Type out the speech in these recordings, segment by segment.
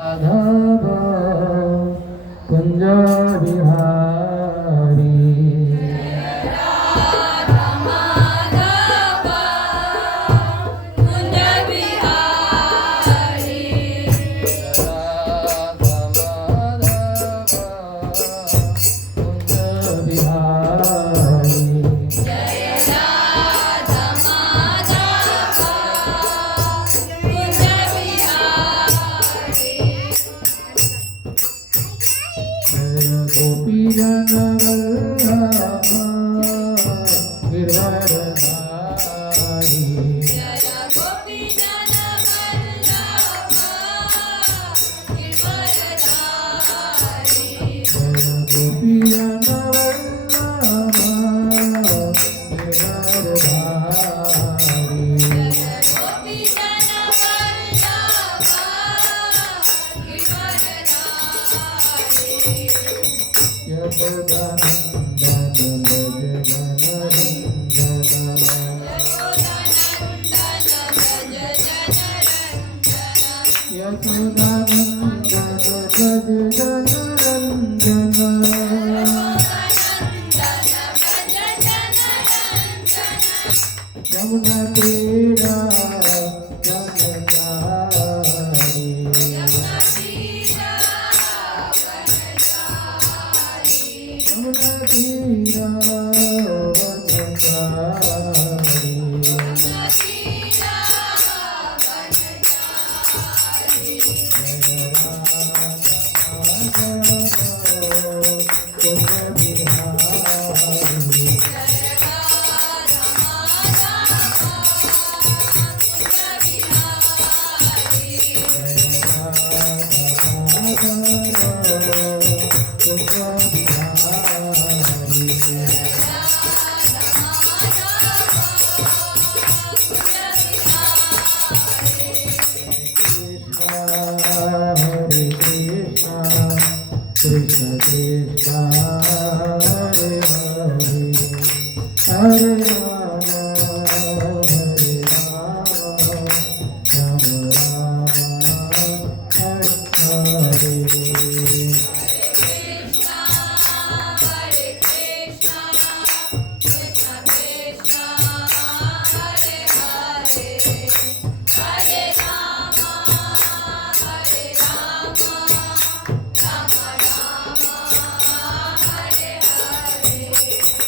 Madhav Kunj Bihari Krishna Krishna Hare Hare Hare Rama Hare Rama Rama Rama Hare Hare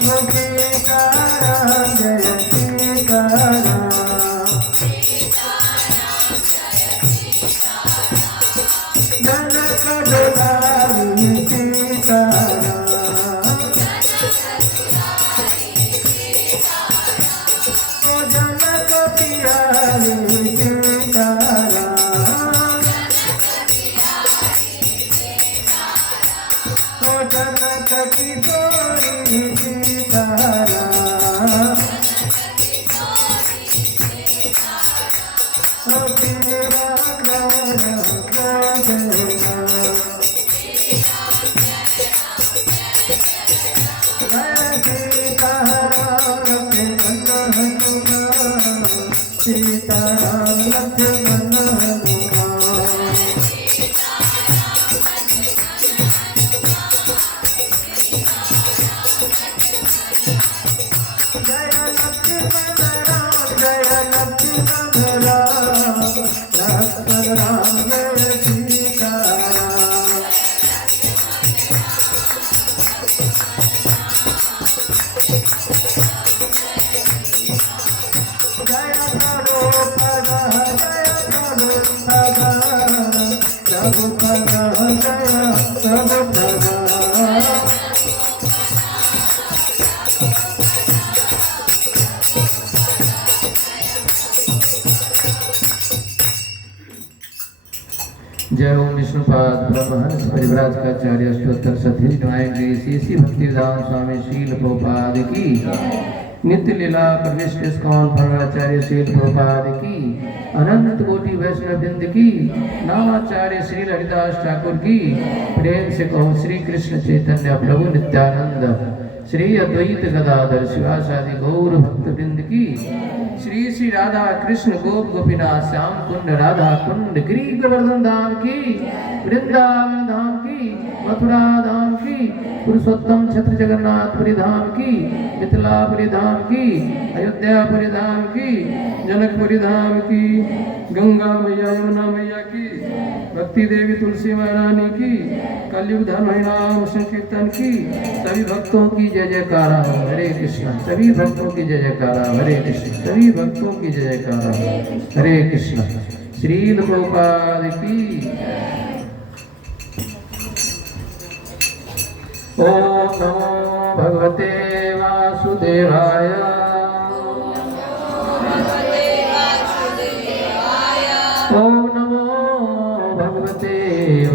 Sitaram जय सीताराम जनक दुलारी सीताराम ओ जनक प्यारी सीताराम ओ जनक किशोरी सीताराम ओ तेरा सीताराम लक्ष्मण हनुमान जय लक्ष्मण राम जय लक्ष्मण राम लक्ष्मण राम जय सीताराम जय करो पदा जय करो पदा प्रभु पदा जय प्रभु पदा जय ओम विष्णुपाद ब्रह्महंस परिव्राजकाचार्य अष्टोत्तर सतीश डिवाइन ग्रेस श्री भक्तिवेदांत स्वामी शील प्रभुपाद की नित्य लीला प्रविष्ट इस्कॉन भगवाचार्य शील प्रभुपाद की अनंत कोटि वैष्णव वृंद की नामाचार्य श्री हरिदास ठाकुर की प्रेम से कहो श्री कृष्ण चैतन्य प्रभु नित्यानंद श्री अद्वैत गदाधर शिवासादि गौर भक्त वृंद की श्री श्री राधा कृष्ण गोप गोपीनाथ श्याम कुंड राधा कुंड गिरी गोवर्धन धाम की वृंदावन धाम की मथुरा धाम की पुरुषोत्तम छत्र जगन्नाथपुरी धाम की मिथिलापुरी धाम की अयोध्यापुरी धाम की जनकपुरी धाम की गंगा मैया यमुना मैया की भक्ति देवी तुलसी महारानी की कलयुग धर्म नाम संकीर्तन की सभी भक्तों की जय जयकारा हरे कृष्ण सभी भक्तों की जय जयकारा हरे कृष्ण सभी भक्तों की जय जयकारा हरे कृष्ण श्रील प्रभुपाद की ओम नमो भगवते वासुदेवाय ओम नमो भगवते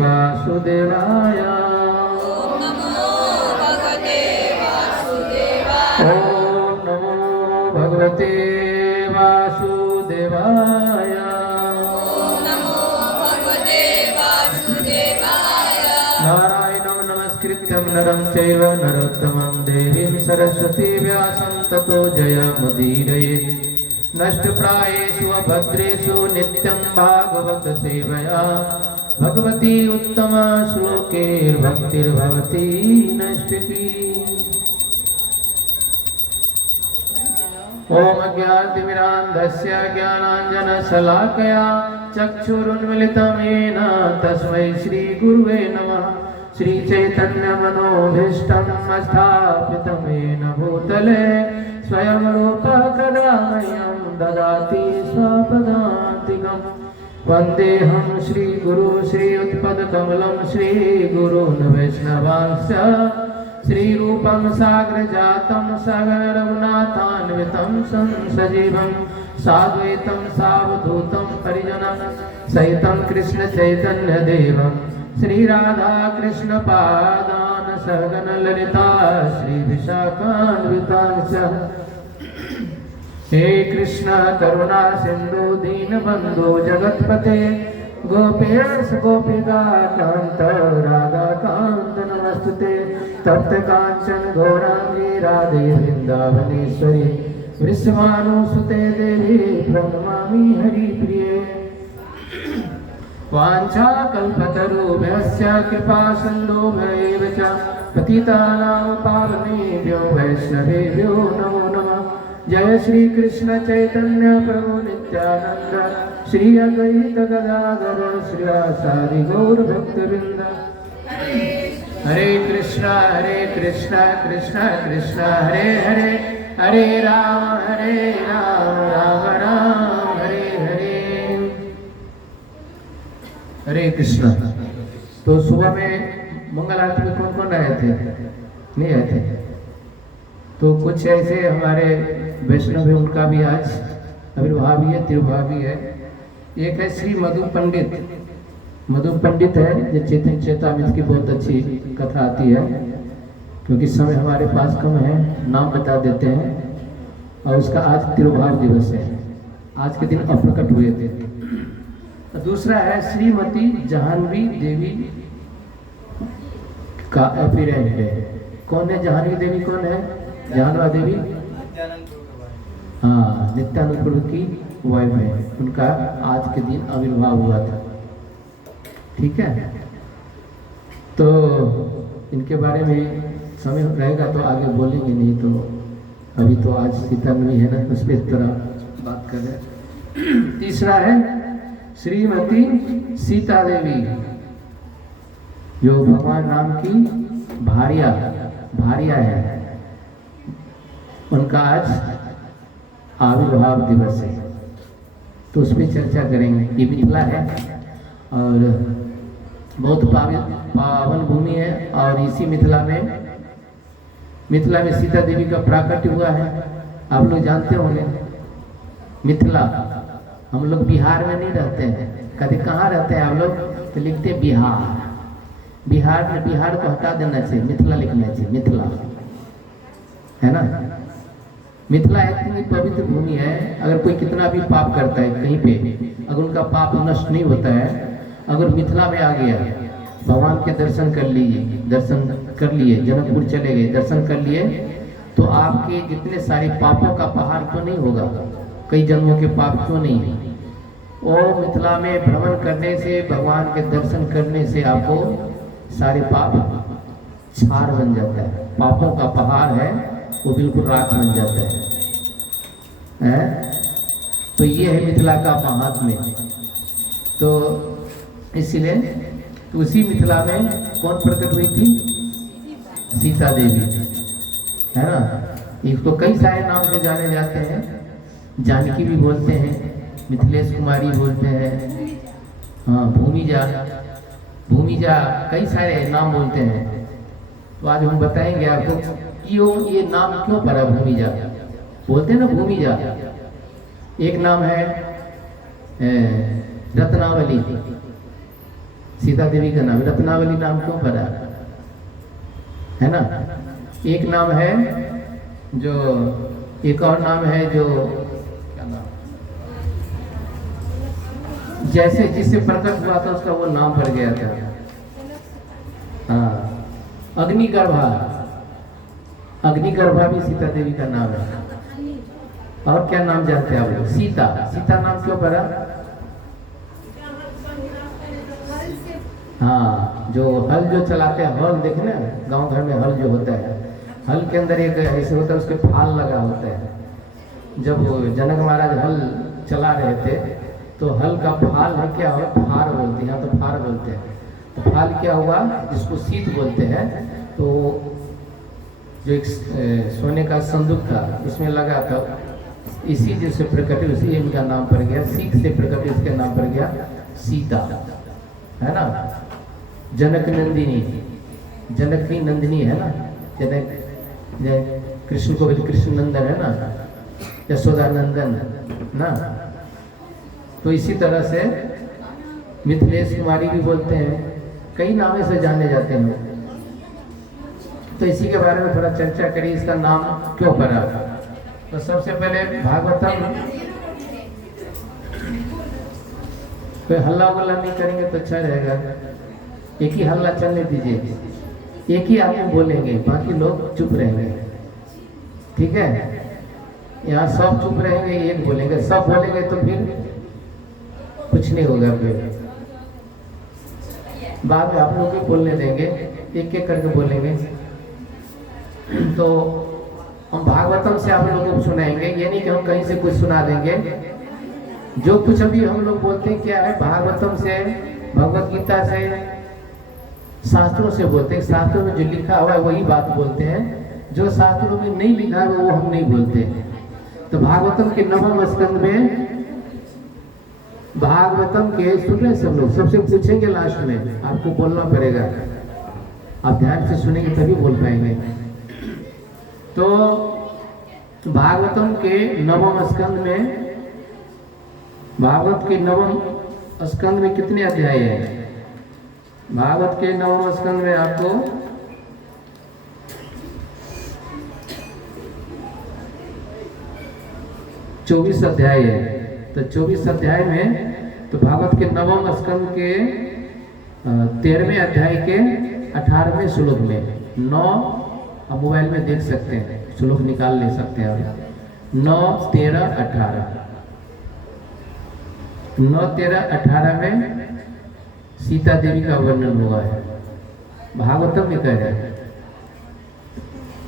वासुदेवाय ओम नमो भगवते वासुदेवाय नारायणं नमस्कृत्यं नरं चैव नरोत्तमं देवीं सरस्वती व्यासं ततो जयमुदीरयेत् नष्टप्रायेषु अभद्रेषु नित्यं भागवत सेवया भगवती उत्तमा श्लोकैर्भक्तिर्भवती नष्टकी ओम अज्ञानतिमिरान्धस्य ज्ञानाञ्जनशलाकया चक्षुरुन्मिलितं येन तस्मै श्रीगुरुवे नमः श्रीचैतन्यमनोभीष्टं स्थापितं येन भूतले स्वयं रूपः कदा मह्यं ददाति स्वपदान्तिकम् वन्देऽहं श्रीगुरु श्रीयुत्पदकमलं श्रीगुरून् वैष्णवांश्च श्रीरूपं साग्रजातं सगरघुनाथान्वितं संसजीवं साद्वैतं सावधूतं परिजनं सहितं कृष्णचैतन्यदेवं श्रीराधाकृष्णपादान् सहगणललिता श्रीविशाखान्वितांश्च हे कृष्ण करुणा सिंधु दीनबंधु जगत्पते गोपेश गोपिका कांत राधा कांत नमस्तुते तप्त कांचन गौरांगी राधे वृंदावनेश्वरी वृषभानुसुते देवी प्रणमामि हरिप्रिये वाञ्छाकल्पतरुभ्यश्च कृपासिन्धुभ्यैव च पतितानां पावनेभ्यो वैष्णवेभ्यो नमो नमः जय श्री कृष्ण चैतन्य प्रभु नित्यानंद श्री अद्वैत गदाधर श्रीवासादि गौर भक्तवृंद हरे कृष्णा कृष्णा कृष्णा हरे हरे, हरे राम राम राम हरे हरे। हरे कृष्णा। तो सुबह में मंगल आरती में कौन कौन आए थे? नहीं आए थे। तो कुछ ऐसे हमारे वैष्णव है, उनका भी आज आविर्भाव भी है, तिरुभाव भी है। एक है श्री मधु पंडित। मधु पंडित है जो चेतन चेतामित की बहुत अच्छी कथा आती है, क्योंकि समय हमारे पास कम है, नाम बता देते हैं। और उसका आज तिरुभाव दिवस है, आज के दिन अप्रकट हुए थे। दूसरा है श्रीमती जाह्नवी देवी का अपीरेंट है। कौन है जाह्नवी देवी? कौन है जाह्नवा देवी? हाँ, नित्यानंद प्रभु की वाइफ है। उनका आज के दिन आविर्भाव हुआ था। ठीक है, तो इनके बारे में समय रहेगा तो आगे बोलेंगे, नहीं तो अभी तो आज सीतानवी है ना, उस पर तरह बात कर रहे। तीसरा है श्रीमती सीता देवी, जो भगवान राम की भार्या है। उनका आज आविर्भाव दिवस है, तो उस पर चर्चा करेंगे। ये मिथिला है और बहुत पावन भूमि है। और इसी मिथिला में सीता देवी का प्राकट्य हुआ है। आप लोग जानते होंगे मिथिला। हम लोग बिहार में नहीं रहते हैं। कहते कहाँ रहते हैं आप लोग? तो लिखते बिहार। बिहार में बिहार को हटा देना चाहिए, मिथिला लिखना चाहिए। मिथिला है ना। मिथिला इतनी पवित्र भूमि है। अगर कोई कितना भी पाप करता है कहीं पे, अगर उनका पाप नष्ट नहीं होता है, अगर मिथिला में आ गया, भगवान के दर्शन कर लिए, जनकपुर चले गए, दर्शन कर लिए, तो आपके जितने सारे पापों का पहाड़ क्यों नहीं होगा, कई जन्मों के पाप क्यों नहीं। और मिथिला में भ्रमण करने से, भगवान के दर्शन करने से आपको सारे पाप छार बन जाता है। पापों का पहाड़ है वो बिल्कुल राख बन जाता है। तो ये है मिथिला का महात्म्य। तो इसलिए तो उसी मिथिला में कौन प्रकट हुई थी? सीता देवी, है ना। एक तो कई सारे नाम से जाने जाते हैं। जानकी भी बोलते हैं, मिथिलेश कुमारी बोलते हैं, हाँ भूमिजा, कई सारे नाम बोलते हैं। तो आज हम बताएंगे आपको ये नाम क्यों पड़ा भूमिजा। बोलते हैं ना भूमिजा। एक नाम है रत्नावली, सीता देवी का नाम रत्नावली। नाम क्यों पड़ा है ना। एक नाम है जो, एक और नाम है जो क्या नाम, जैसे जिससे प्रकट हुआ था उसका वो नाम पड़ गया था। हाँ, अग्निगर्भा भी सीता देवी का नाम है। और क्या नाम जानते हैं आप लोग? सीता नाम क्यों पड़ा? हाँ, जो हल जो चलाते हैं, हल देखे ना, गांव घर में हल जो होता है, हल के अंदर एक ऐसे होता है, उसके फाल लगा होता है। जब जनक महाराज हल चला रहे थे तो हल का फाल है क्या हो, फार बोलते हैं, यहाँ तो फार बोलते हैं। तो फाल क्या हुआ, जिसको सीत बोलते हैं। तो जो एक सोने का संदूक था उसमें लगा था, इसी जिससे प्रकट, उसी इनका नाम पड़ गया। सीत से प्रकट इसका नाम पड़ गया सीता, है ना। जनक की नंदिनी है ना। कृष्ण को भी कृष्ण नंदन है ना, यशोदा नंदन ना। तो इसी तरह से मिथिलेश कुमारी भी बोलते हैं, कई नामों से जाने जाते हैं। तो इसी के बारे में थोड़ा चर्चा करिए, इसका नाम क्यों पड़ा। तो सबसे पहले भागवतम, कोई हल्ला गुल्ला नहीं करेंगे तो अच्छा रहेगा। एक ही हल्ला चलने दीजिए, एक ही आदमी बोलेंगे, बाकी लोग चुप रहेंगे। ठीक है, यहाँ सब चुप रहेंगे, एक बोलेंगे, सब बोलेंगे तो फिर कुछ नहीं होगा। फिर बाद में आप लोग भी बोलने देंगे, एक एक करके बोलेंगे। तो हम भागवतम से आप लोगों को सुनाएंगे, ये नहीं कि हम कहीं से कुछ सुना देंगे। जो कुछ अभी हम लोग बोलते हैं क्या है, भागवतम से, भगवत गीता से, शास्त्रों से बोलते हैं, शास्त्रों में जो लिखा हुआ है वही बात बोलते हैं, जो शास्त्रों में नहीं लिखा है वो हम नहीं बोलते। तो भागवतम के नवम स्कंद में, भागवतम के सुन रहे सब लोग, सबसे पूछेंगे लास्ट में, आपको बोलना पड़ेगा, आप ध्यान से सुनेंगे तभी बोल पाएंगे। तो भागवतम के नवम स्कंद में, भागवत के नवम स्कंद में कितने अध्याय है? भागवत के नवम स्कंद में आपको 24 अध्याय है। तो 24 अध्याय में, तो भागवत के नवम स्कंद के 13वें अध्याय के 18वें श्लोक में 9, आप मोबाइल में देख सकते हैं, श्लोक निकाल ले सकते हैं, 9, 13, 18, 9, 13, 18 में सीता देवी का वर्णन हुआ है, भागवतम में कह रहे हैं।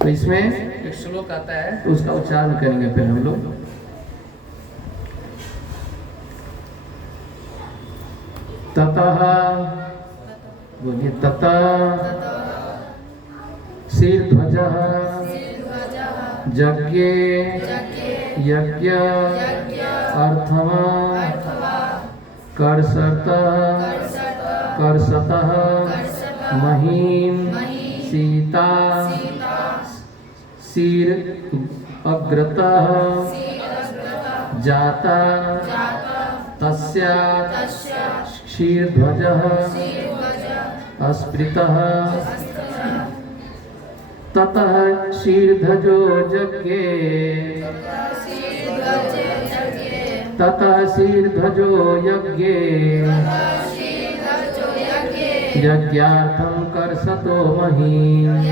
तो इसमें एक श्लोक आता है, तो उसका उच्चारण करेंगे फिर हम लोग। ततः, बोलिए, ततः शीर्ध्वजः यज्ञे यज्ञ अर्थम कर्षतः महीम सीता शीर अग्रतः जाता तस्यात् शीर्ध्वजः अस्पृतः ततः शीर्ध्वजो यज्ञे ततः शीर्ध्वजो यज्ञे यज्ञार्थं कर्षतो महीम्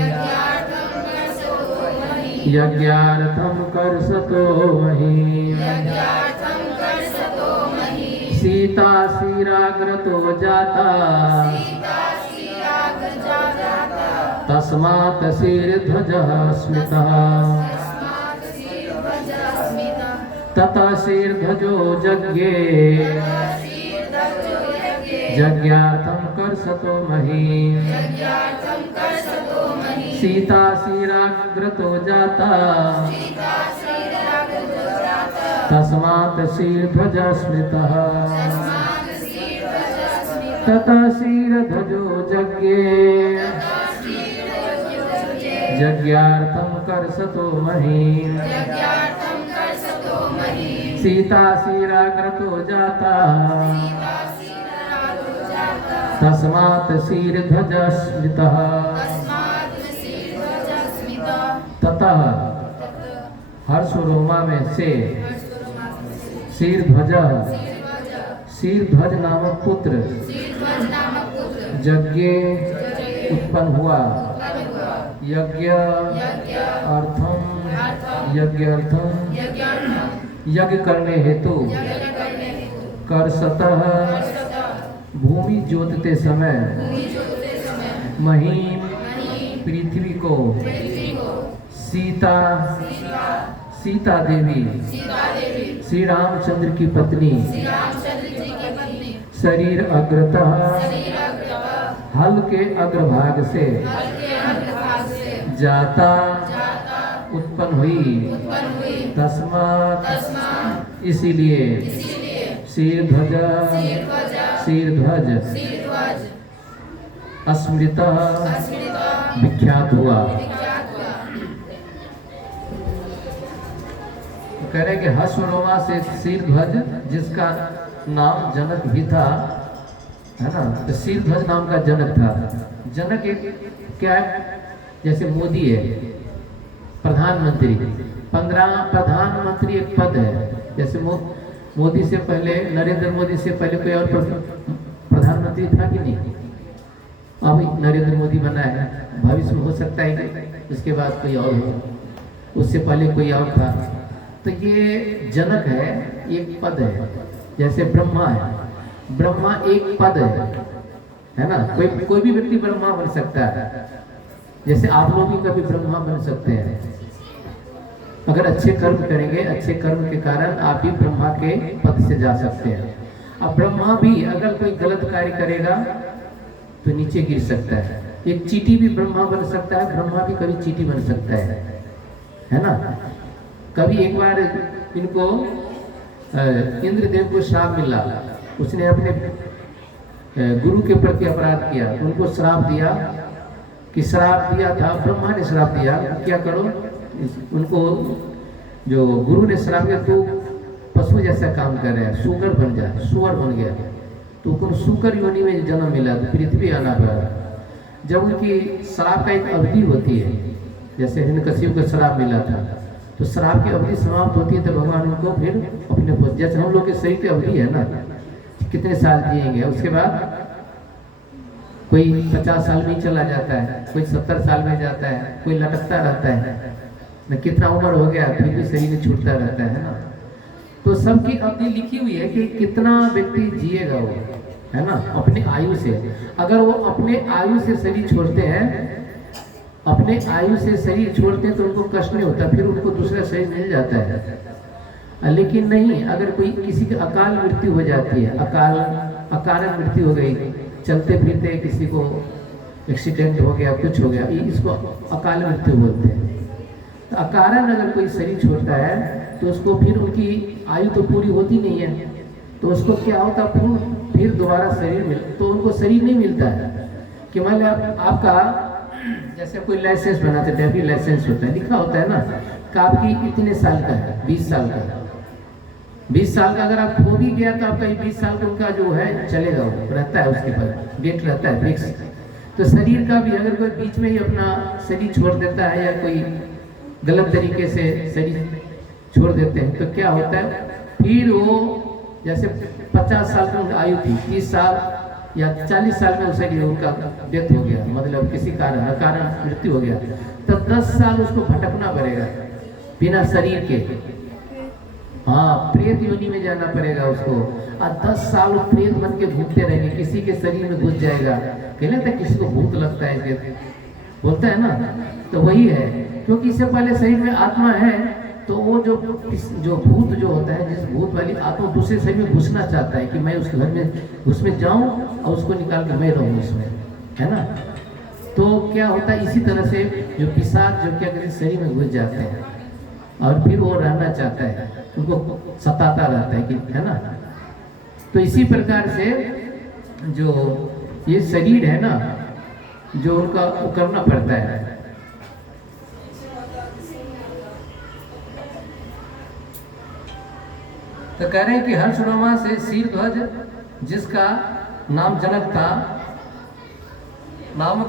यज्ञार्थं कर्षतो महीम् सीता शीराग्रतो जाता तस्मात् शीर्ध्वजः स्मृतः ततः शीर्ध्वजो यज्ञे यज्ञार्थं कर्षतो महीम् सीता शीराग्रतो जाता तस्मात् शीर्ध्वजः स्मृतः ततः शीर्ध्वजो यज्ञे यज्ञार्थं कर्षतो महीम् सीता शीराग्रतो जाता तस्मात् शीर्ध्वजः स्मृतः ततः हर्षोरोमा में से शीर्ध्वजः, शीर्ध्वज नामक पुत्र यज्ञ उत्पन्न हुआ, यज्ञ अर्थम यज्ञ करने हेतु कर्षतः भूमि जोतते समय महीम पृथ्वी को सीता देवी श्री रामचंद्र की पत्नी शरीर अग्रतः हल के अग्रभाग से जाता उत्पन्न हुई तस्मात् इसीलिए शीर्ध्वज अस्मृतः विख्यात हुआ। कह रहे कि हर्षोरोमा से शीर्ध्वज, जिसका नाम जनक भी था, है ना, तो शीर्ध्वज नाम का जनक था। जनक एक क्या है, जैसे मोदी है प्रधानमंत्री, 15 प्रधानमंत्री एक पद है। जैसे मोदी से पहले, नरेंद्र मोदी से पहले कोई और प्रधानमंत्री था कि नहीं? अभी नरेंद्र मोदी बना है, भविष्य में हो सकता है कि उसके बाद कोई और हो, उससे पहले कोई और था। तो ये जनक है, एक पद है। जैसे ब्रह्मा है, ब्रह्मा एक पद है ना, कोई भी व्यक्ति ब्रह्मा बन सकता है। जैसे आप लोग भी कभी ब्रह्मा बन सकते हैं अगर अच्छे कर्म करेंगे, अच्छे कर्म के कारण आप भी ब्रह्मा के पद से जा सकते हैं। अब ब्रह्मा भी अगर कोई गलत कार्य करेगा तो नीचे गिर सकता है। एक चींटी भी ब्रह्मा बन सकता है, ब्रह्मा भी कभी चींटी बन सकता है ना। कभी एक बार इनको इंद्रदेव को श्राप मिला, उसने अपने गुरु के प्रति अपराध किया, तो उनको श्राप दिया कि श्राप दिया था ब्रह्मा ने श्राप दिया, क्या करो, उनको जो गुरु ने श्राप दिया तो पशु जैसा काम कर रहा है, सुगर बन जा, सुअर बन गया, तो उनको सुकर योनि में जन्म मिला, तो पृथ्वी आना पड़ा। जब उनकी श्राप का एक अवधि होती है, जैसे हिरण्यकशिपु को श्राप मिला था, तो श्राप की अवधि समाप्त होती है तो भगवान उनको फिर अपने, जैसे हम लोग के शरीर की अवधि है ना, कितने साल जिएंगे, उसके बाद कोई 50 साल में ही चला जाता है, कोई 70 साल में जाता है, कोई लटकता रहता है न, कितना उम्र हो गया फिर भी शरीर में छूटता रहता है ना। तो सबकी अवधि लिखी हुई है कि कितना व्यक्ति जिएगा वो, है ना, अपने आयु से। अगर वो अपने आयु से शरीर छोड़ते हैं, अपने आयु से शरीर छोड़ते हैं तो उनको कष्ट नहीं होता, फिर उनको दूसरा शरीर मिल जाता है। लेकिन नहीं, अगर कोई किसी की अकाल मृत्यु हो जाती है, अकारण मृत्यु हो गई, चलते फिरते किसी को एक्सीडेंट हो गया, कुछ हो गया, इसको अकाल मृत्यु बोलते हैं। तो अकारण अगर कोई शरीर छोड़ता है तो उसको फिर उनकी आयु तो पूरी होती नहीं है, तो उसको क्या होता, फिर दोबारा शरीर मिल, तो उनको शरीर नहीं मिलता है। कि मान लो आपका जैसे कोई लाइसेंस बनाते, ड्राइविंग लाइसेंस होता है, लिखा होता है ना कि आपकी इतने साल का है, 20 साल का है, 20 साल का अगर आप खो भी गया तो आपका 20 साल का उनका जो है चलेगा, वो रहता है, उसके पास डेट रहता है फिक्स। तो शरीर का भी अगर कोई बीच में ही अपना शरीर छोड़ देता है या कोई गलत तरीके से शरीर छोड़ देते हैं तो क्या होता है, फिर वो जैसे 50 साल की उनकी आयु थी, 30 साल या 40 साल में उसे उनका डेथ हो गया, मतलब किसी कारण मृत्यु हो गया, तो 10 साल उसको भटकना पड़ेगा बिना शरीर के। हाँ, प्रेत योनि में जाना पड़ेगा उसको, और 10 साल वो प्रेत बन के घूमते रहेंगे, किसी के शरीर में घुस जाएगा, कहते हैं किसी को भूत लगता है, बोलता है ना, तो वही है, क्योंकि इससे पहले शरीर में आत्मा है, तो वो जो भूत जो होता है, जिस भूत वाली आत्मा दूसरे शरीर में घुसना चाहता है कि मैं उस घर में उसमें जाऊं और उसको निकाल कर मैं रहूं उसमें, है ना। तो क्या होता है, इसी तरह से जो पिशाच जो क्या कहते हैं शरीर में घुस जाते हैं और फिर वो रहना चाहता है, उनको सताता रहता है कि, है ना। तो इसी प्रकार से जो ये शरीर है ना, जो उनका करना पड़ता है। तो कह रहे हैं कि हर्षरोमा से शीरध्वज, जिसका नाम जनक था, नाम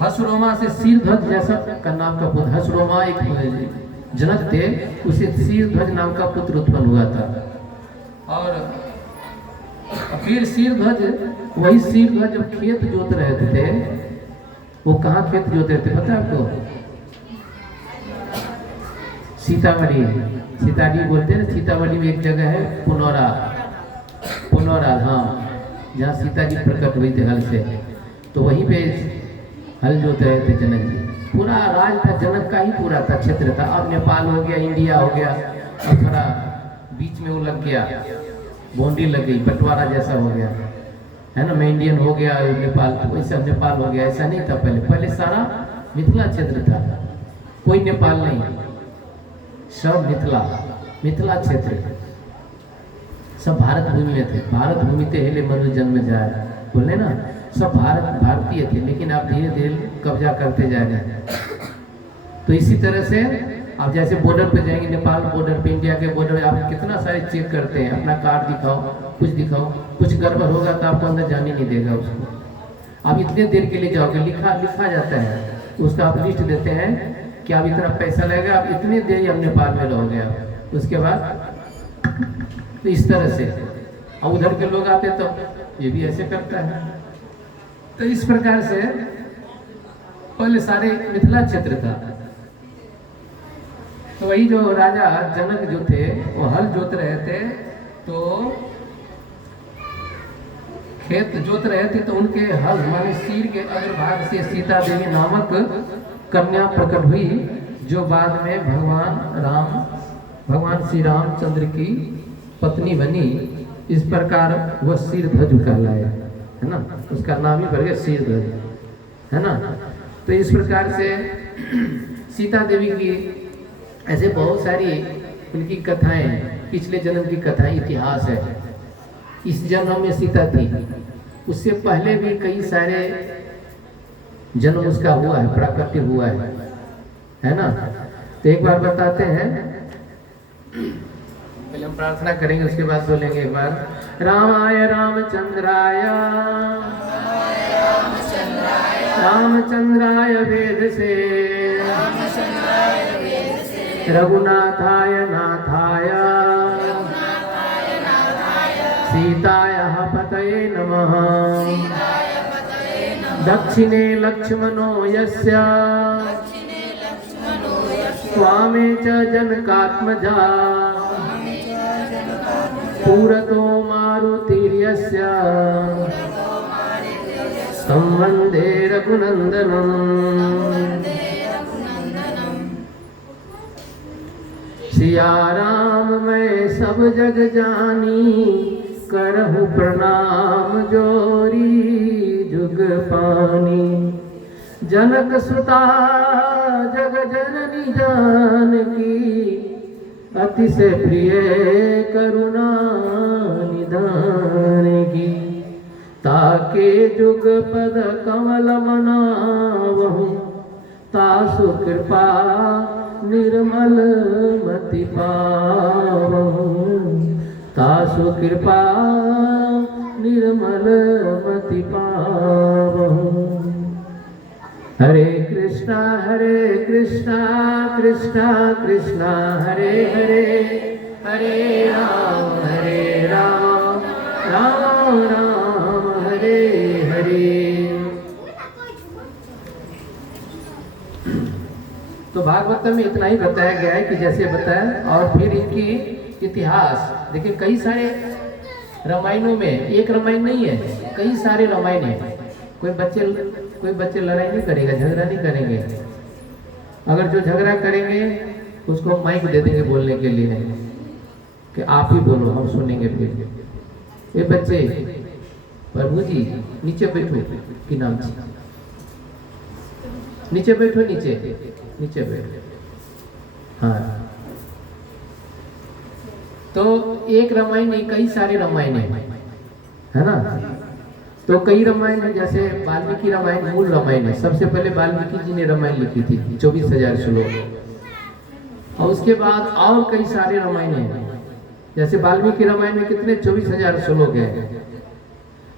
हर्षरोमा से शीरध्वज जैसा का नाम का पुत्र, हर्षरोमा एक जनक थे, उसे शीरध्वज नाम का पुत्र उत्पन्न हुआ था। और फिर शीरध्वज, वही शीरध्वज जब खेत जोत रहे थे, वो कहाँ खेत जोत रहे थे पता है आपको? सीतामढ़ी, सीताजी बोलते हैं ना, सीतामढ़ी में एक जगह है पुनौरा, हाँ, जहाँ सीता जी प्रकट हुई थी हल से, तो वहीं पे हल जोत रहे थे जनक जी। पूरा राज था जनक का ही, पूरा था क्षेत्र था। अब नेपाल हो गया, इंडिया हो गया, अब थोड़ा बीच में वो लग गया, बाउंड्री लग गई, बंटवारा जैसा हो गया, है ना। मैं इंडियन हो गया, नेपाल वैसा नेपाल हो गया, ऐसा नहीं था पहले सारा मिथिला क्षेत्र था, कोई नेपाल नहीं, सब मिथिला क्षेत्र, सब भारत भूमि में थे। भारत भूमि ते हिले मनुष्य जन्म जाए, बोले ना, सब भारतीय थे, लेकिन आप धीरे धीरे कब्जा करते जा रहे हैं। तो इसी तरह से आप जैसे बॉर्डर पे जाएंगे, नेपाल बॉर्डर पे, इंडिया के बॉर्डर, आप कितना सारे चेक करते हैं, अपना कार्ड दिखाओ, कुछ दिखाओ, कुछ गड़बड़ होगा तो आपको अंदर जाने नहीं देगा उसको। आप इतने देर के लिए जाओगे, लिखा जाता है, उसका आप लिस्ट देते हैं कि आप इतना पैसा लगेगा, आप इतने देर हम नेपाल में रहोगे आप, उसके बाद तो इस तरह से। अब उधर के लोग आते तो ये भी ऐसे करता है। तो इस प्रकार से पहले सारे मिथिला क्षेत्र था। तो वही जो राजा जनक जो थे, वो हल जोत रहे थे, तो खेत जोत रहे थे, तो उनके हल माने सिर के अग्रभाग से सीता देवी नामक कन्या प्रकट हुई, जो बाद में भगवान श्री रामचंद्र की पत्नी बनी। इस प्रकार वह शीरध्वज कहलाया, है ना, उसका नाम ही पड़ गया शीर्षध्वज, है ना। तो इस प्रकार से सीता देवी की ऐसे बहुत सारी उनकी कथाएं, पिछले जन्म की कथाएं, इतिहास है। इस जन्म में सीता थी, उससे पहले भी कई सारे जन्म उसका हुआ है, प्राकट्य हुआ है ना। तो एक बार बताते हैं, पहले हम प्रार्थना करेंगे, उसके बाद बोलेंगे एक बार। रामाय रामचंद्राय रामचंद्राय वेद से रघुनाथाय नाथाय सीतायाः पतये नमः। दक्षिणे लक्ष्मणो यस्य स्वामे च जनकात्मजा पुरतो मारुतिर्यस्य तं वन्दे रघुनन्दनम्। सिया राम मैं सब जग जानी, करहु प्रणाम जोरी जुग पानी। जनक सुता जग जननी जानकी, अतिशय प्रिय करुणा निधान की। ताके जुग पद कमल मनावहु, तासु कृपा निर्मल मति पावहु। तासु कृपा निर्मल मति पावहु। हरे कृष्णा कृष्णा कृष्णा हरे हरे, हरे राम राम राम हरे हरे। तो भागवत में इतना ही बताया गया है कि जैसे बताया। और फिर इनकी इतिहास देखिए, कई सारे रामायणों में, एक रामायण नहीं है, कई सारे रामायण है। कोई बच्चे लड़ाई नहीं करेगा, झगड़ा नहीं करेंगे। अगर जो झगड़ा करेंगे उसको माइक दे देंगे बोलने के लिए कि आप ही बोलो, हम सुनेंगे। फिर ये बच्चे, प्रभु जी नीचे बैठो, कि नाम से नीचे बैठो, नीचे बैठो। हाँ, तो एक रामायण नहीं, कई सारे रामायण है ना। तो कई रामायण है, जैसे वाल्मीकि रामायण मूल रामायण है। सबसे पहले वाल्मीकि जी ने रामायण लिखी थी, 24,000 श्लोक। और उसके बाद और कई सारे रामायण हैं। जैसे वाल्मीकि रामायण में कितने 24,000 श्लोक है।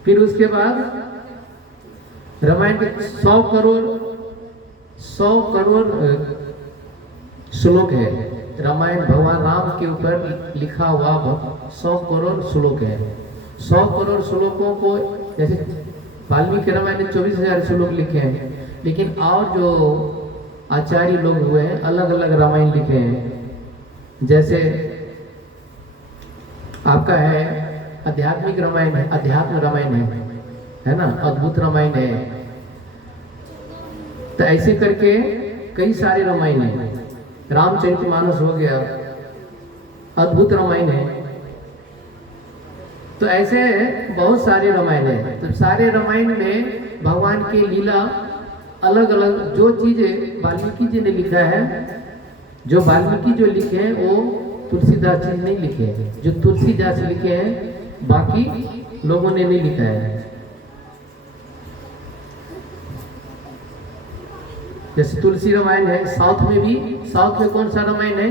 फिर उसके बाद रामायण के 100 करोड़ श्लोक है। रामायण भगवान राम के ऊपर लिखा हुआ 100 करोड़ श्लोक है। 100 करोड़ श्लोकों को, जैसे वाल्मीकि रामायण ने 24,000 श्लोक लिखे हैं, लेकिन और जो आचार्य लोग हुए हैं अलग अलग रामायण लिखे हैं। जैसे आपका है आध्यात्मिक रामायण है, अध्यात्म रामायण है ना, अद्भुत रामायण है। तो ऐसे करके कई सारे रामायण है। रामचरितमानस हो गया, अद्भुत रामायण है। तो ऐसे बहुत सारे रामायण है। तो सारे रामायण में भगवान की लीला अलग अलग, जो चीजें वाल्मीकि जी ने लिखा है, जो वाल्मीकि जो लिखे हैं वो तुलसीदास जी नहीं लिखे हैं। जो तुलसीदास लिखे हैं बाकी लोगों ने नहीं लिखा है। जैसे तुलसी रामायण है, साउथ में कौन सा रामायण है?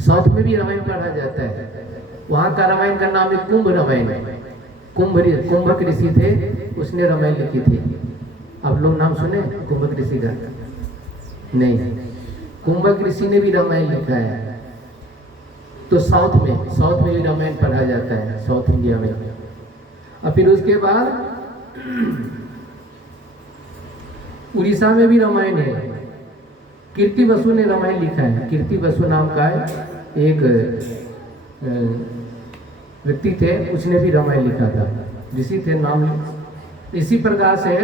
साउथ में भी रामायण पढ़ा जाता है। वहाँ का रामायण का नाम है कुंभ रामायण। कुंभक ऋषि थे, उसने रामायण लिखी थी। आप लोग नाम सुने कुंभक ऋषि का? नहीं, कुंभक ऋषि ने भी रामायण लिखा है। तो साउथ में भी रामायण पढ़ा जाता है, साउथ इंडिया में। और फिर उसके बाद उड़ीसा में भी रामायण है। कीर्ति बसु ने रामायण लिखा है। कीर्ति बसु नाम का एक व्यक्ति थे, उसने भी रामायण लिखा था। ऋषि थे नाम। इसी प्रकार से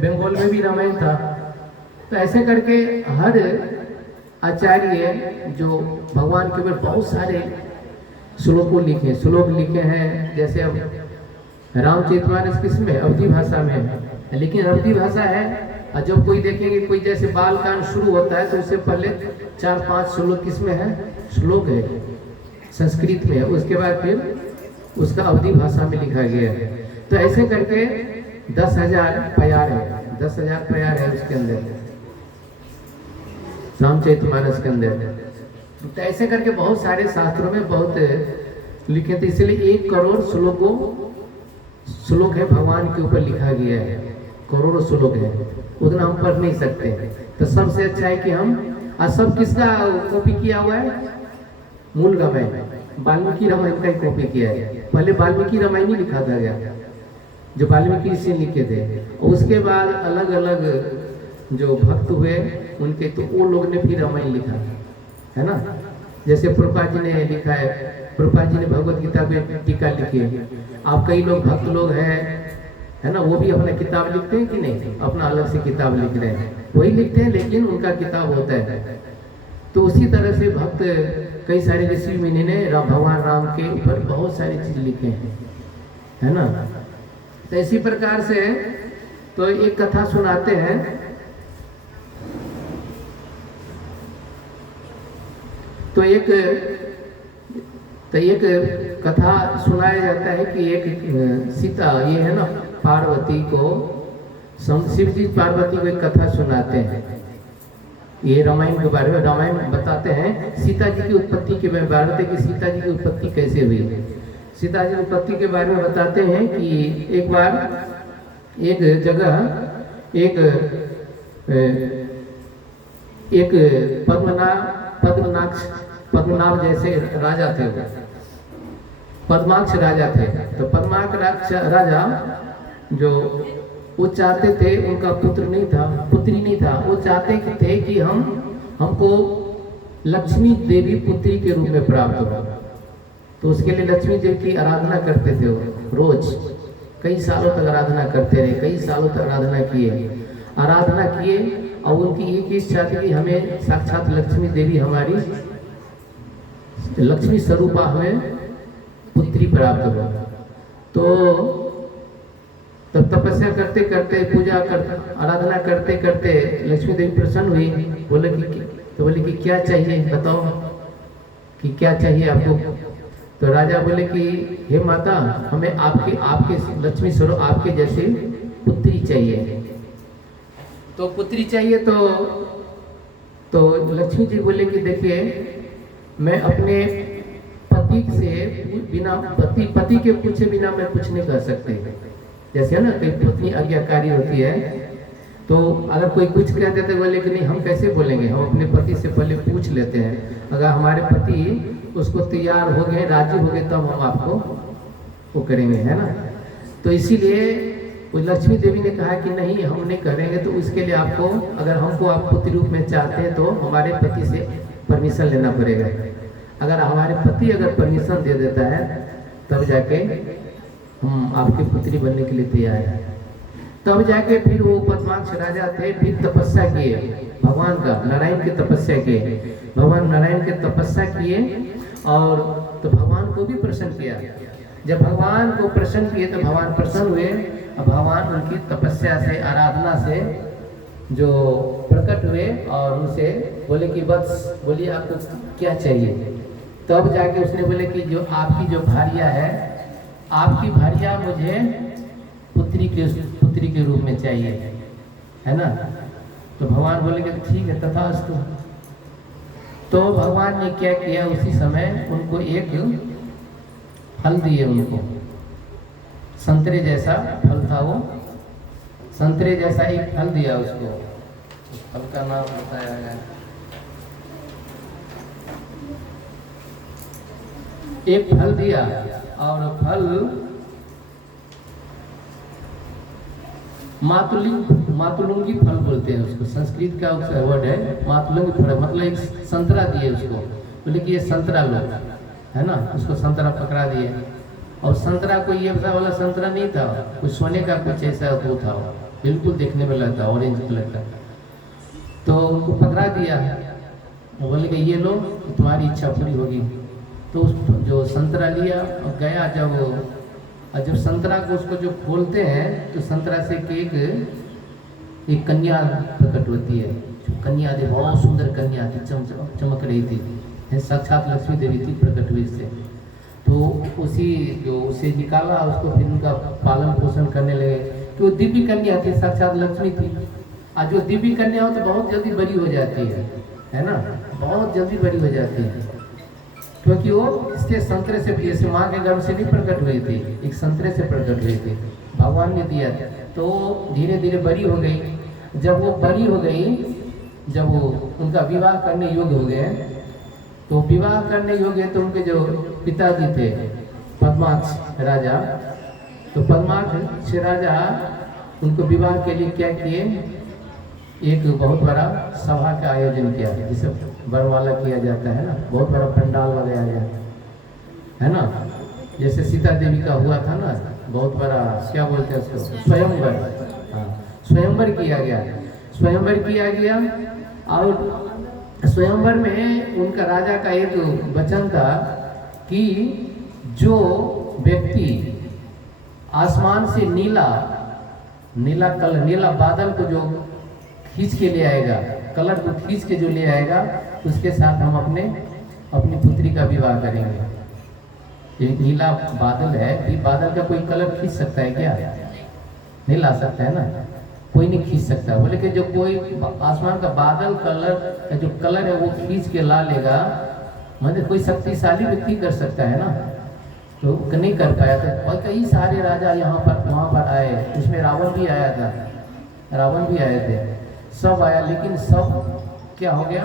बंगाल में भी रामायण था। तो ऐसे करके हर आचार्य जो भगवान के ऊपर बहुत सारे श्लोक लिखे हैं। जैसे अब रामचरितमानस किस में? अवधी भाषा में है, लेकिन अवधी भाषा है। और जब कोई देखेंगे कोई जैसे बाल कांड शुरू होता है तो उससे पहले 4-5 श्लोक किस में है? श्लोक है, संस्कृत में है। उसके बाद फिर उसका अवधी भाषा में लिखा गया है। तो ऐसे करके 10,000 प्यार है, 10,000 प्यार है उसके अंदर, रामचरितमानस के अंदर। तो ऐसे करके बहुत सारे शास्त्रों में बहुत लिखे थे, इसलिए 1 करोड़ श्लोक है भगवान के ऊपर लिखा गया है। करोड़ों श्लोक है, उतना हम पढ़ नहीं सकते। तो सबसे अच्छा है कि हम सब किसका कॉपी किया हुआ है? मूल रामायण, वाल्मीकि रामायण का ही कॉपी किया है। पहले वाल्मीकि रामायण ही लिखा था गया, जो वाल्मीकि से लिखे थे। और उसके बाद अलग अलग जो भक्त हुए उनके, तो वो लोग ने भी रामायण लिखा है ना। जैसे प्रभुपाद जी ने लिखा है, प्रभुपाद जी ने भगवत गीता पे टीका लिखी है। आप कई लोग भक्त लोग हैं है ना, वो भी अपना किताब लिखते हैं कि नहीं? अपना अलग से किताब लिख रहे हैं, वही लिखते हैं लेकिन उनका किताब होता है। तो उसी तरह से भक्त कई सारे ऋषि मुनि ने भगवान राम के ऊपर बहुत सारी चीज लिखे हैं, है ना। तो इसी प्रकार से तो एक कथा सुनाते हैं। तो एक कथा सुनाया जाता है कि एक सीता, ये है ना, पार्वती को शिव जी पार्वती को एक कथा सुनाते हैं। ये रामायण के बारे में, रामायण बताते हैं सीता जी की उत्पत्ति के बारे में, कि सीता जी की उत्पत्ति कैसे हुई। सीता जी की उत्पत्ति के बारे में बताते हैं कि एक बार एक जगह एक पद्मनाभ जैसे राजा थे, पद्माक्ष राजा थे। तो पद्माक्ष राजा जो वो चाहते थे, उनका पुत्री नहीं था, वो चाहते थे कि हमको लक्ष्मी देवी पुत्री के रूप में प्राप्त हो। तो उसके लिए लक्ष्मी देवी की आराधना करते थे वो रोज, कई सालों तक आराधना करते रहे, कई सालों तक आराधना किए। और उनकी एक इच्छा थी कि हमें साक्षात लक्ष्मी देवी, हमारी लक्ष्मी स्वरूपा हमें पुत्री प्राप्त हो। तो तब तपस्या करते करते, आराधना करते करते लक्ष्मी देवी प्रसन्न हुई। बोले कि क्या चाहिए बताओ, कि क्या चाहिए आपको। तो राजा बोले कि हे माता, हमें आपके लक्ष्मी स्वरूप आपके जैसे पुत्री चाहिए। तो पुत्री चाहिए तो लक्ष्मी जी बोले कि देखिए, मैं अपने पति से बिना पति के पूछे बिना मैं कुछ नहीं कर सकती। जैसे है ना, कोई पत्नी आज्ञाकारी होती है, तो अगर कोई कुछ कह देते बोले कि नहीं, हम कैसे बोलेंगे, हम अपने पति से पहले पूछ लेते हैं। अगर हमारे पति उसको तैयार हो गए, राजी हो गए, तब हम आपको वो करेंगे, है ना। तो इसीलिए वो लक्ष्मी देवी ने कहा कि नहीं, हम नहीं करेंगे। तो उसके लिए आपको, अगर हमको आप पुत्री रूप में चाहते हैं, तो हमारे पति से परमिशन लेना पड़ेगा। अगर हमारे पति अगर परमिशन दे देता है, तब जाके हम आपकी पुत्री बनने के लिए तैयार है। तब जाके फिर वो पद्माक्ष राजा थे, फिर तपस्या किए भगवान का, नारायण की तपस्या किए, भगवान नारायण की तपस्या किए। और तो भगवान को भी प्रसन्न किया। जब भगवान को प्रसन्न किए तो भगवान प्रसन्न हुए। और भगवान उनकी तपस्या से, आराधना से जो प्रकट हुए और उनसे बोले कि बस बोलिए आपको क्या चाहिए। तब जाके उसने बोले कि जो आपकी जो भारिया है, आपकी भारिया मुझे पुत्री के रूप में चाहिए, है ना। तो भगवान बोले कि ठीक है, तथास्तु। तो भगवान ने क्या किया, उसी समय उनको एक फल दिए। उनको संतरे जैसा फल था, वो संतरे जैसा एक फल दिया उसको। फल का नाम बताया गया, एक फल दिया। और फल मातुलुंगी फल बोलते हैं उसको, संस्कृत का वर्ड है मातुलुंगी फल, मतलब एक संतरा दिए उसको। बोले कि ये संतरा लो, है ना। उसको संतरा पकड़ा दिए। और संतरा कोई ये वाला संतरा नहीं था, कुछ सोने का कुछ ऐसा वो था, बिल्कुल देखने में लगता ऑरेंज कलर का। तो उनको पकड़ा दिया। बोले कि ये लो, तुम्हारी इच्छा पूरी होगी। तो जो संतरा लिया और गया, जब और जब संतरा को उसको जो खोलते हैं तो संतरा से एक कन्या प्रकट होती है। कन्या थी, बहुत सुंदर कन्या थी, चमक रही थी, साक्षात लक्ष्मी देवी थी प्रकट हुई से। तो उसे निकाला, उसको फिर उनका पालन पोषण करने लगे कि वो दिव्य कन्या थी, साक्षात लक्ष्मी थी। आज जो दिव्य कन्या हो तो बहुत जल्दी बड़ी हो जाती है ना, बहुत जल्दी बड़ी हो जाती है, क्योंकि वो इसके संतरे से, जैसे माँ के गर्भ से नहीं प्रकट हुई थी, एक संतरे से प्रकट हुई थी, भगवान ने दिया। तो धीरे धीरे बड़ी हो गई। जब वो बड़ी हो गई, जब वो उनका विवाह करने योग्य हो गए, तो विवाह करने योग्य तो उनके जो पिताजी थे पद्माक्ष राजा, तो पद्माक्ष राजा उनको विवाह के लिए क्या किए, एक बहुत बड़ा सभा का आयोजन किया, जिसे बरवाला किया जाता है ना, बहुत बड़ा पंडाल वाले आया है ना, जैसे सीता देवी का हुआ था ना, बहुत बड़ा, क्या बोलते हैं उसको, स्वयंवर। हाँ, स्वयंवर किया गया, स्वयंवर किया गया। और स्वयंवर में उनका राजा का एक वचन था कि जो व्यक्ति आसमान से नीला कलर, नीला बादल को जो खींच के ले आएगा, कलर को खींच के जो ले आएगा, उसके साथ हम अपनी पुत्री का विवाह करेंगे। एक नीला बादल है, ये बादल का कोई कलर खींच सकता है क्या? नहीं ला सकता है ना, कोई नहीं खींच सकता। बोले कि जो कोई आसमान का बादल कलर, जो कलर है वो खींच के ला लेगा, मतलब कोई शक्तिशाली व्यक्ति कर सकता है ना, तो नहीं कर पाया था। और कई सारे राजा यहाँ पर वहाँ पर आए, उसमें रावण भी आया था, रावण भी आए थे, सब आया, लेकिन सब क्या हो गया,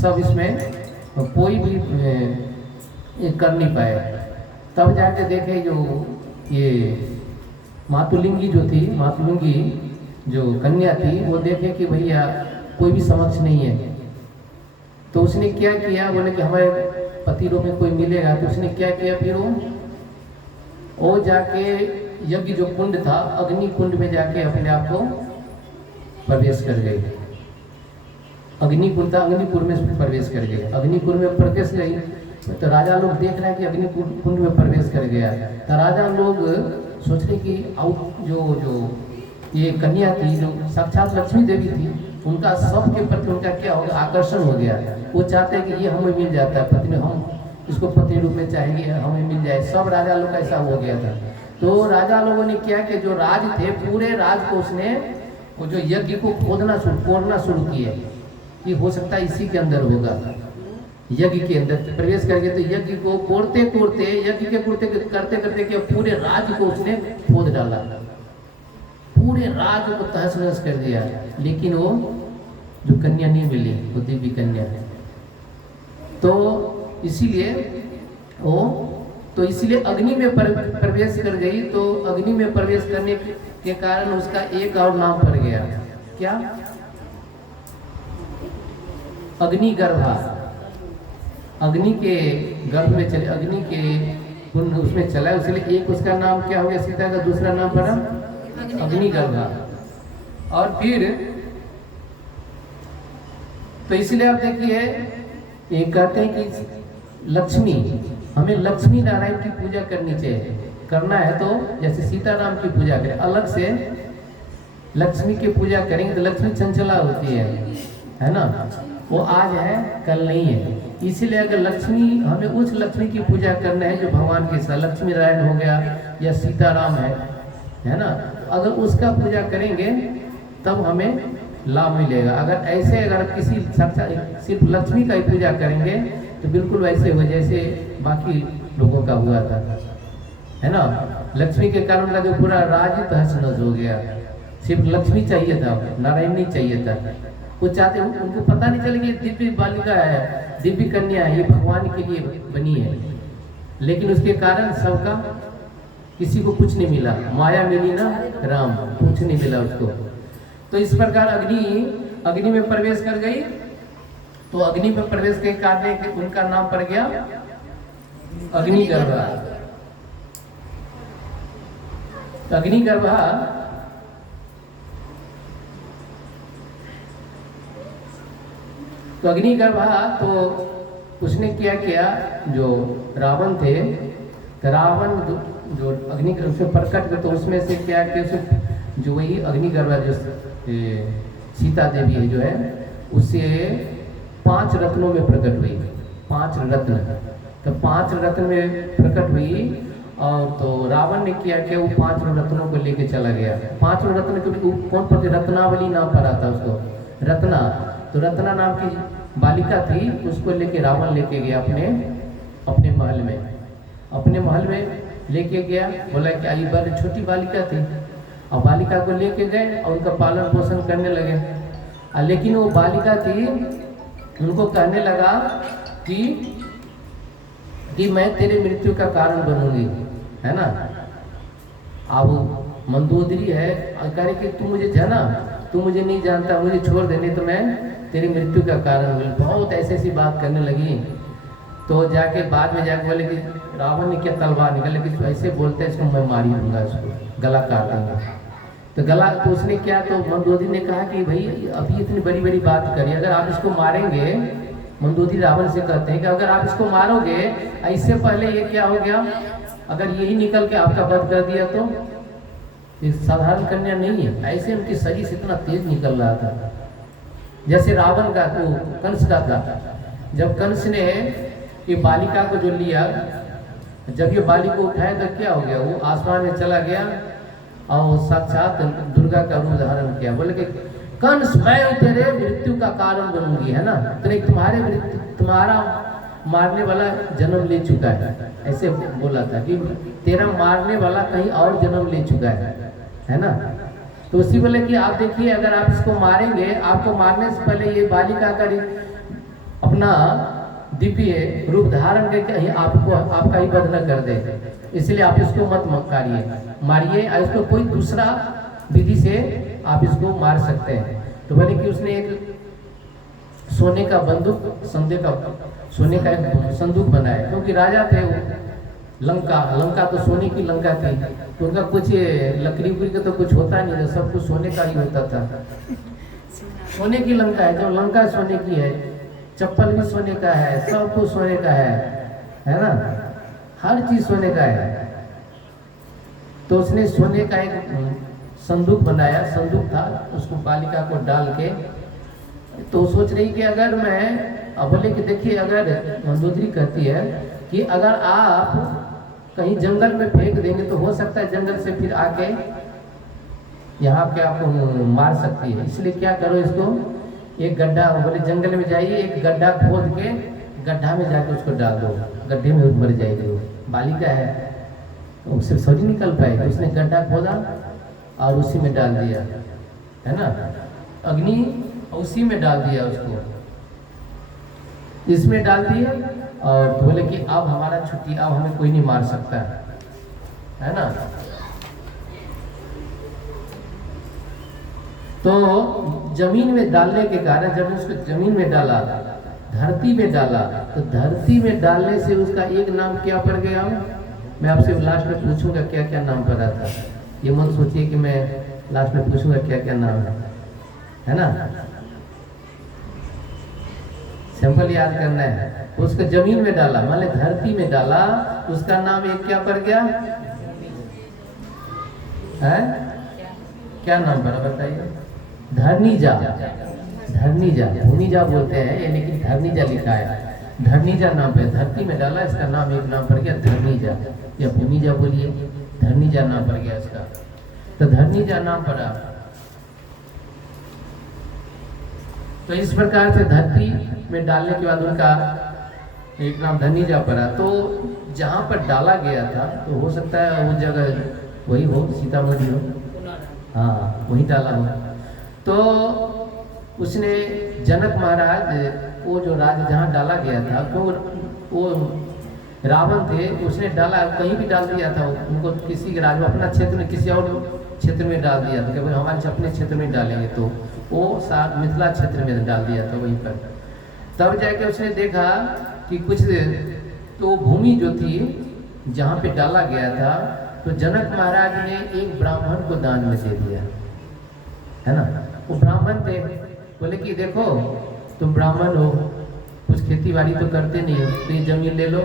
सब इसमें कोई भी कर नहीं पाए। तब जाके देखे जो ये मातुलिंगी जो थी, मातुलिंगी जो कन्या थी, वो देखे कि भैया कोई भी समक्ष नहीं है, तो उसने क्या किया, बोले कि हमारे पति रूप में कोई मिलेगा, तो उसने क्या किया, फिर वो जाके यज्ञ जो कुंड था, अग्नि कुंड में जाके अपने आप को प्रवेश कर गई। अग्निकुंड था, अग्निपुर में प्रवेश कर गई, अग्निकुंड में प्रवेश गई। तो राजा लोग देख रहे हैं कि अग्निकुंड में प्रवेश कर गया, तो राजा लोग सोच रहे कि जो ये कन्या थी, जो साक्षात लक्ष्मी देवी थी, उनका सबके प्रति उनका क्या हो गया, आकर्षण हो गया। वो चाहते हैं कि ये हमें मिल जाता है पत्नी, हम इसको पति रूप में चाहेंगे, हमें मिल जाए। सब राजा लोग का ऐसा हो गया था। तो राजा लोगों ने क्या कि जो राज थे, पूरे राज को उसने वो जो यज्ञ को कोड़ना शुरू किया कि हो सकता है इसी के अंदर होगा, यज्ञ के अंदर प्रवेश करके। तो यज्ञ को कोड़ते कोड़ते, यज्ञ के कोड़ते करते करते क्या पूरे राज्य को उसने खोद डाला, पूरे राज्य को तहस नहस कर दिया। लेकिन वो जो कन्या नहीं मिली, वो दिव्य कन्या। तो इसीलिए अग्नि में प्रवेश कर गई। तो अग्नि में प्रवेश करने के कारण उसका एक और नाम पड़ गया, क्या, अग्निगर्भा। अग्नि के गर्भ में चले, अग्नि के कुंड उसमें चला, इसलिए एक उसका नाम क्या हो गया, सीता का दूसरा नाम पड़ा अग्निगर्भा। और फिर तो इसलिए आप देखिए, ये कहते हैं कि लक्ष्मी, हमें लक्ष्मी नारायण की पूजा करनी चाहिए। करना है तो जैसे सीताराम की पूजा करें, अलग से लक्ष्मी की पूजा करेंगे तो लक्ष्मी चंचला होती है ना, वो आज है कल नहीं है। इसीलिए अगर लक्ष्मी, हमें उस लक्ष्मी की पूजा करना है जो भगवान के साथ, लक्ष्मी नारायण हो गया या सीताराम है ना, अगर उसका पूजा करेंगे तब हमें लाभ मिलेगा। अगर किसी सिर्फ लक्ष्मी का ही पूजा करेंगे तो बिल्कुल वैसे हो जैसे बाकी लोगों का हुआ था, है ना। लक्ष्मी के कारण का जो पूरा राज्य तहस नहस हो गया। सिर्फ लक्ष्मी चाहिए था, नारायण नहीं चाहिए था। वो चाहते, उनको पता नहीं चला कि दिव्य बालिका है, दिव्य कन्या है, ये भगवान के लिए बनी है। लेकिन उसके कारण सबका, किसी को कुछ नहीं मिला, माया मिली ना राम, कुछ नहीं मिला उसको। तो इस प्रकार अग्नि में प्रवेश कर गई। तो अग्नि में प्रवेश के कारण उनका नाम पड़ गया अग्निगर्भा। तो अग्निगर्भा तो उसने क्या किया, जो रावण थे, तो रावण जो अग्निगर्भ से प्रकट हुए, तो उसमें से क्या कि उसमें जो वही अग्निगर्भ जो सीता देवी है जो है, उससे 5 रत्नों में प्रकट हुई, 5 रत्न। तो 5 रत्न में प्रकट हुई, और तो रावण ने किया कि वो 5 रत्नों को लेके चला गया। 5 रत्न को कौन पढ़ते, रत्नावली नाम पड़ा था उसको, रत्ना। तो रत्ना नाम की बालिका थी, उसको लेके रावण लेके गया अपने महल में, अपने महल में लेके गया। बोला कि आई बड़ी छोटी बालिका थी, और बालिका को लेके गए और उनका पालन पोषण करने लगे। लेकिन वो बालिका थी, उनको कहने लगा कि मैं तेरे मृत्यु का कारण बनूंगी, है ना। अब मंदोदरी है, कह रही कि तू मुझे जाना, तू मुझे नहीं जानता, मुझे छोड़ देने तो मैं तेरी मृत्यु का कारण हूँ। बहुत ऐसी ऐसी बात करने लगी। तो जाके बाद में जाके बोले कि रावण ने क्या तलवार निकाले कि ऐसे बोलते हैं इसको मैं मार ही दूंगा, इसको गला काट दूंगा। तो गला, तो उसने क्या, तो मंदोदरी ने कहा कि भाई अभी इतनी बड़ी बड़ी बात करी, अगर आप इसको मारेंगे, मंदोदरी रावण से कहते हैं कि अगर आप इसको मारोगे, इससे पहले ये क्या हो गया, अगर यही निकल के आपका वध कर दिया तो ये साधारण कन्या नहीं है। ऐसे उनकी शरीर से इतना तेज निकल रहा था, जैसे रावण का तो कंस का था। जब कंस ने ये बालिका को जो लिया, जब ये बालिका उठाया तो क्या हो गया, वो आसमान में चला गया और साक्षात दुर्गा का रूप धारण किया। बोले कि कंस मैं तेरे मृत्यु का कारण बनूंगी, है ना, तो तुम्हारा मारने वाला जन्म ले चुका है, ऐसे बोला था कि तेरा मारने वाला कहीं और जन्म ले चुका है ना। तो उसी बोले कि आप देखिए, अगर आप इसको मारेंगे, आपको मारने से पहले ये बालिका का अपना दिव्य रूप धारण करके आपका ही वध न कर दे, इसलिए आप इसको मत मारिए, और इसको कोई दूसरा विधि से आप इसको मार सकते हैं। तो बोले कि उसने एक सोने का सोने का एक संदूक बनाया, क्योंकि राजा थे वो, लंका तो सोने की लंका थी, तो उनका कुछ लकड़ी उकड़ी का तो कुछ होता नहीं था, सब कुछ सोने का ही होता था। सोने की लंका है, जब लंका सोने की है, चप्पल भी सोने का है, सब कुछ सोने का है ना, हर चीज सोने का है। तो उसने सोने का एक संदूक बनाया, संदूक था, उसको बालिका को डाल के, तो सोच रही कि अगर मैं, अब बोले कि देखिए, अगर मंदोदरी कहती है कि अगर आप कहीं जंगल में फेंक देंगे तो हो सकता है जंगल से फिर आके यहाँ पे आपको मार सकती है, इसलिए क्या करो, इसको एक गड्ढा, बोले जंगल में जाइए, एक गड्ढा खोद के गड्ढा में जाके उसको डाल दो, गड्ढे में मर जाएगी वो, बालिका है, उससे सॉरी निकल पाएगी। उसने गड्ढा खोदा और उसी में डाल दिया, है ना, अग्नि उसी में डाल दिया, उसको इसमें डाल दिए, और बोले कि अब हमारा छुट्टी, अब हमें कोई नहीं मार सकता, है ना। तो जमीन में डालने के कारण, जब उसको जमीन में डाला, धरती में डाला, तो धरती में डालने से उसका एक नाम क्या पड़ गया, मैं आपसे लास्ट में पूछूंगा क्या क्या नाम पड़ा था, ये मत सोचिए कि मैं लास्ट में पूछूंगा क्या क्या नाम है ना, सिंपल याद करना है। तो उसको जमीन में डाला, मान ले धरती में डाला, उसका नाम एक क्या पड़ गया है, क्या नाम पड़ा बताइए, धरनीजा, भूनिजा बोलते हैं ये, लेकिन धरनीजा लिखा है, धरनीजा नाम पे, धरती में डाला, इसका नाम एक नाम पड़ गया धरनीजा, या भूनिजा बोलिए, धरनीजा नाम पड़ गया इसका। तो धरनीजा नाम पड़ा, तो इस प्रकार से धरती में डालने के बाद उनका एक नाम धरनीजा पड़ा। तो जहाँ पर डाला गया था, तो हो सकता है वो जगह वही हो, सीतामढ़ी हो, हाँ वही डाला हो। तो उसने जनक महाराज, वो जो राज्य जहाँ डाला गया था, तो वो रावण थे, उसने डाला, कहीं भी डाल दिया था उनको, किसी राज में, अपना क्षेत्र में, किसी और क्षेत्र में डाल दिया था कि भाई हमारे अपने क्षेत्र में डालेंगे, तो वो मिथिला क्षेत्र में डाल दिया था वहीं पर। तब जाके उसने देखा कि कुछ, तो भूमि जो थी जहाँ पे डाला गया था, तो जनक महाराज ने एक ब्राह्मण को दान में दे दिया, है ना। वो ब्राह्मण थे, बोले कि देखो तुम ब्राह्मण हो, कुछ खेती बाड़ी तो करते नहीं हो, तो ये जमीन ले लो,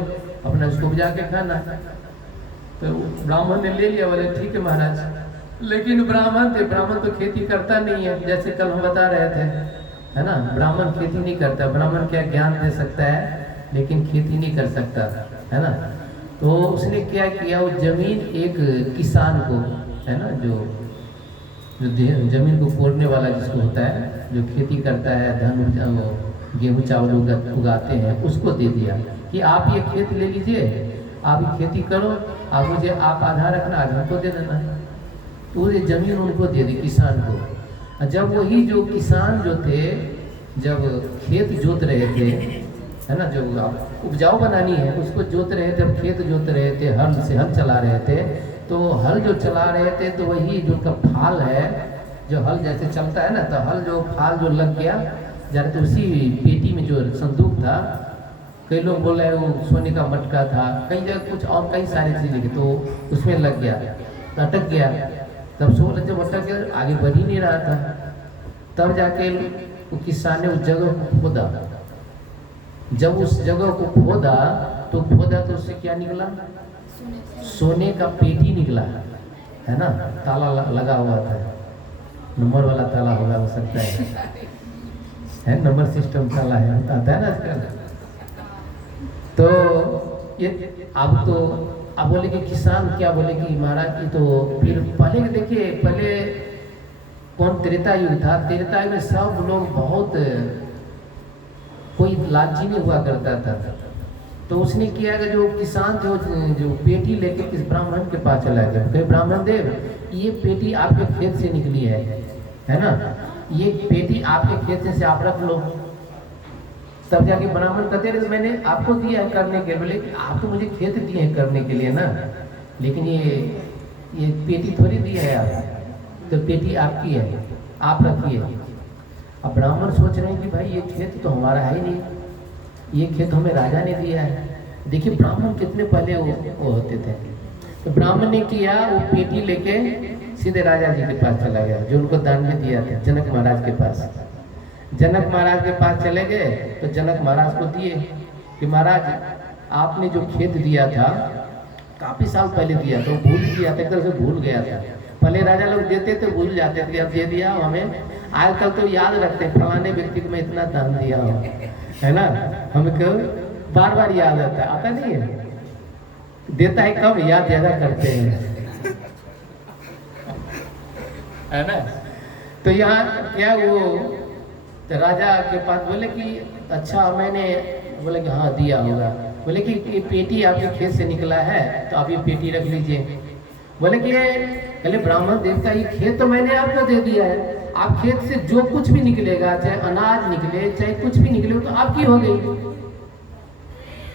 अपना उसको उपजा के खाना। तो ब्राह्मण ने ले लिया, बोले ठीक है महाराज। लेकिन ब्राह्मण थे, ब्राह्मण तो खेती करता नहीं है, जैसे कल हम बता रहे थे, है ना। ब्राह्मण खेती नहीं करता, ब्राह्मण क्या ज्ञान दे सकता है लेकिन खेती नहीं कर सकता, है ना। तो उसने क्या किया, वो जमीन एक किसान को, है ना, जो जमीन को कोड़ने वाला जिसको होता है, जो खेती करता है, धान गेहूँ चावल उगाते हैं, उसको दे दिया कि आप ये खेत ले लीजिए, आप ये खेती करो, आप मुझे आप आधा रखना, आधा को दे देना। तो ये जमीन उनको दे दी किसान को। जब वही जो किसान जो थे, जब खेत जोत रहे थे, है ना, जो उपजाऊ बनानी है उसको जोत रहे थे, खेत जोत रहे थे, हल से हल चला रहे थे। तो हल जो चला रहे थे तो वही जो उनका फाल है, जो हल जैसे चलता है ना, तो हल जो फाल जो लग गया जरा, तो उसी पेटी में जो संदूक था, कई लोग बोल रहे वो सोने का मटका था, कई जगह कुछ और कई सारी चीज़ें की, तो उसमें लग गया, अटक गया। तब सोच जब अटक गया, आगे बढ़ ही नहीं रहा था। तब जाके वो किसान ने उस जगह को खोदा। जब उस जगह को खोदा तो उससे क्या निकला, सोने का पेटी निकला, है ना। ताला लगा हुआ था, नंबर वाला ताला हो सकता है, नंबर सिस्टम ताला है, आता है ना आजकल। तो ये अब बोले कि किसान क्या बोले कि महाराज, ये तो फिर पहले देखिए, पहले कौन त्रेता युग था, त्रेता युग में सब लोग बहुत, कोई लालची नहीं हुआ करता था। तो उसने किया कि जो किसान जो पेटी लेके किस ब्राह्मण के पास चला गया, कहे ब्राह्मण देव, ये पेटी आपके खेत से निकली है ना, ये पेटी आपके खेत से आप रख लो। तब जाके ब्राह्मण कहते रहे मैंने आपको दिया है करने के लिए, बोले कि आप तो मुझे खेत दिए हैं करने के लिए ना, लेकिन ये पेटी थोड़ी दी है आप, तो पेटी आपकी है, आप रखिए। अब ब्राह्मण सोच रहे हैं कि भाई ये खेत तो हमारा है ही नहीं, ये खेत हमें राजा ने दिया है। देखिए ब्राह्मण कितने पहले वो होते थे। तो ब्राह्मण ने किया, वो पेटी लेके सीधे राजा जी के पास चला गया, जो उनको दान में दिया था, जनक महाराज के पास। जनक महाराज के पास चले गए तो जनक महाराज को दिए कि महाराज आपने जो खेत दिया था काफ़ी साल पहले दिया था, भूल गया था, एकदम से भूल गया था। पहले राजा लोग देते थे भूल जाते थे, अब दे दिया हमें, आजकल तो याद रखते हैं फलाने व्यक्ति को मैं इतना दान दिया हूँ, है ना। हमको बार बार याद आता नहीं है, देता है कम, याद ज़्यादा करते हैं, है ना। तो यहाँ क्या वो तो राजा के पास बोले कि अच्छा मैंने, बोले कि हाँ दिया होगा। बोले कि ये पेटी आपके खेत से निकला है, तो आप ये पेटी रख लीजिए। बोले कि पहले ब्राह्मण देवता, ये खेत तो मैंने आपको दे दिया है, आप खेत से जो कुछ भी निकलेगा, चाहे अनाज निकले चाहे कुछ भी निकले, तो आपकी हो गई।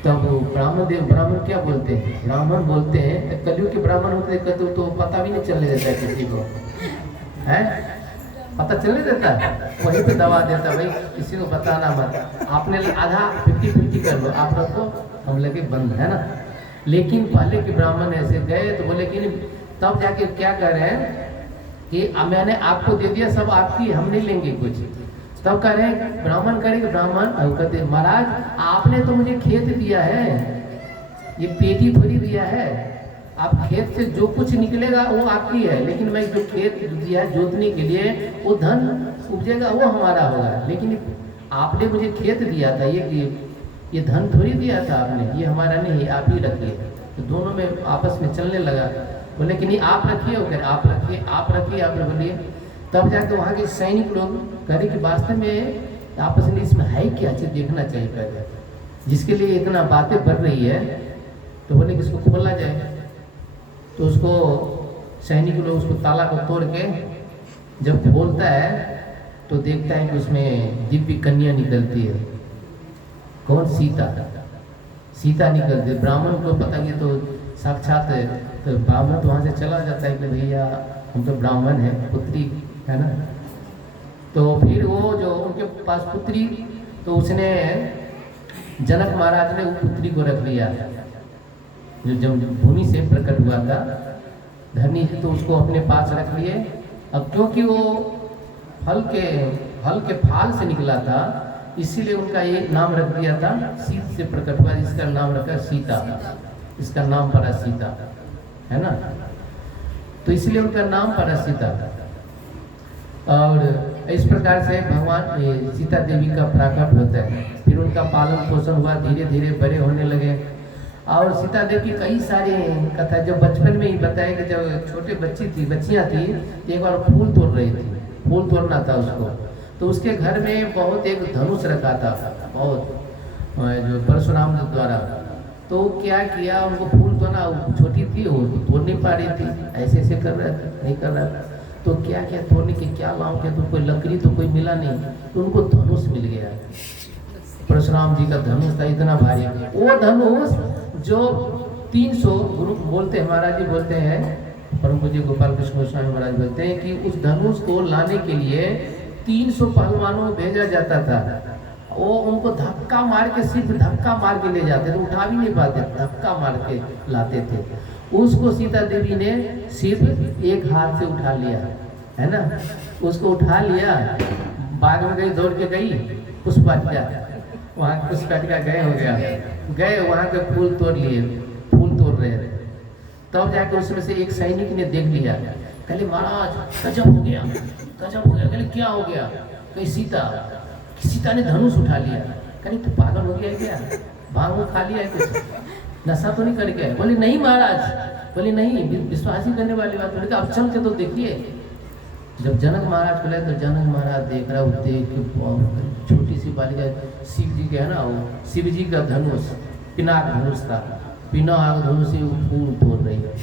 तब ब्राह्मण क्या बोलते हैं, ब्राह्मण बोलते हैं, कलयुग के ब्राह्मण होते तो पता भी नहीं चलने देता है किसी को, है पता चलने देता है, वहीं पे दबा देता, भाई किसी को बताना मत, आपने आधा 50-50 कर लो, आप रखो हम लगे बंद, है ना। लेकिन पहले के ब्राह्मण ऐसे गए तो बोले कि तब जाके क्या कर रहे हैं कि मैंने आपको दे दिया, सब आपकी, हम नहीं लेंगे कुछ। तब कह रहे हैं ब्राह्मण, करेंगे ब्राह्मण, कहते महाराज आपने तो मुझे खेत दिया है, ये पेटी थोड़ी दिया है, आप खेत से जो कुछ निकलेगा वो आपकी है, लेकिन मैं जो खेत दिया है जोतने के लिए, वो धन उपजेगा वो हमारा होगा, लेकिन आपने मुझे खेत दिया था, ये धन थोड़ी दिया था आपने, ये हमारा नहीं, आप ही रखिए। तो दोनों में आपस में चलने लगा, बोले कि नहीं आप रखिए, वो कह आप रखिए, आप रखिए, आप बोलिए। तब जाकर वहाँ के सैनिक लोग कहे कि वास्तव में आपस में इसमें है क्या चीज़, देखना चाहिए पहले, जिसके लिए इतना बातें बढ़ रही है। तो बोले कि इसको खोला जाए। तो उसको सैनिक लोग उसको ताला को तोड़ के जब खोलता है तो देखता है कि उसमें दिव्य कन्या निकलती है। कौन? सीता निकलती है। ब्राह्मण को पता कि तो साक्षात, तो ब्राह्मण तो वहाँ से चला जाता है कि भैया हम तो ब्राह्मण हैं, पुत्री है ना। तो फिर वो जो उनके पास पुत्री, तो उसने जनक महाराज ने वो पुत्री को रख लिया, जो जब भूमि से प्रकट हुआ था धरनी, तो उसको अपने पास रख लिए। अब क्योंकि वो फल के फाल से निकला था, इसीलिए उनका ये नाम रख दिया था, शीत से प्रकट हुआ, इसका नाम रखा सीता, इसका नाम पड़ा सीता। है ना। तो इसलिए उनका नाम पड़ा सीता। और इस प्रकार से भगवान सीता देवी का प्राकट होता है। फिर उनका पालन पोषण हुआ, धीरे धीरे बड़े होने लगे। और सीता देवी की कई सारी कथा, जब बचपन में ही बताया कि जब छोटे बच्चियाँ थी, एक बार फूल तोड़ रही थी, फूल तोड़ना था उसको, तो उसके घर में बहुत एक धनुष रखा था, बहुत जो परशुराम द्वारा। तो क्या किया, उनको फूल तोड़ना, छोटी थी वो तोड़ नहीं पा रही थी, ऐसे ऐसे कर रहा था, नहीं कर रहा था। तो क्या क्या तोड़ने के क्या लाऊं, क्या तो कोई लकड़ी तो कोई मिला नहीं, तो उनको धनुष मिल गया। परशुराम जी का धनुष था इतना भारी, वो धनुष जो 300 गुरु बोलते हैं, महाराज जी बोलते हैं, परम पूज्य गोपाल कृष्ण गोस्वामी महाराज बोलते हैं कि उस धनुष को लाने के लिए 300 पहलवानों को भेजा जाता था। वो उनको धक्का मार के, सिर्फ धक्का मार के ले जाते थे, उठा भी नहीं पाते, धक्का मार के लाते थे। उसको सीता देवी ने सिर्फ एक हाथ से उठा लिया, है ना, उसको उठा लिया, बाग में गई, दौड़ के गई पुष्पवाटिका, वहाँ पुष्पवाटिका गए हो गया, गए वहाँ के फूल तोड़ लिए, फूल तोड़ रहे थे। तब जाके उसमें से एक सैनिक ने देख लिया, कहले महाराज गजब हो गया, गजब हो गया। कहले क्या हो गया? कहीं सीता ने धनुष उठा लिया। कहले तू पागल हो गया है क्या, भांग खा लिया है, कुछ नशा तो नहीं कर गया? बोले नहीं महाराज, बोले नहीं, विश्वास ही करने वाली बात। बोले अब चल के तो देखिए। जब जनक महाराज को लाए तो जनक महाराज देख रहा, देख के छोटी सी बालिका, शिव जी के है ना, वो शिव जी का धनुष, पिनाक धनुष था, पिनाक धनुष से वो फूल तोड़ रही है,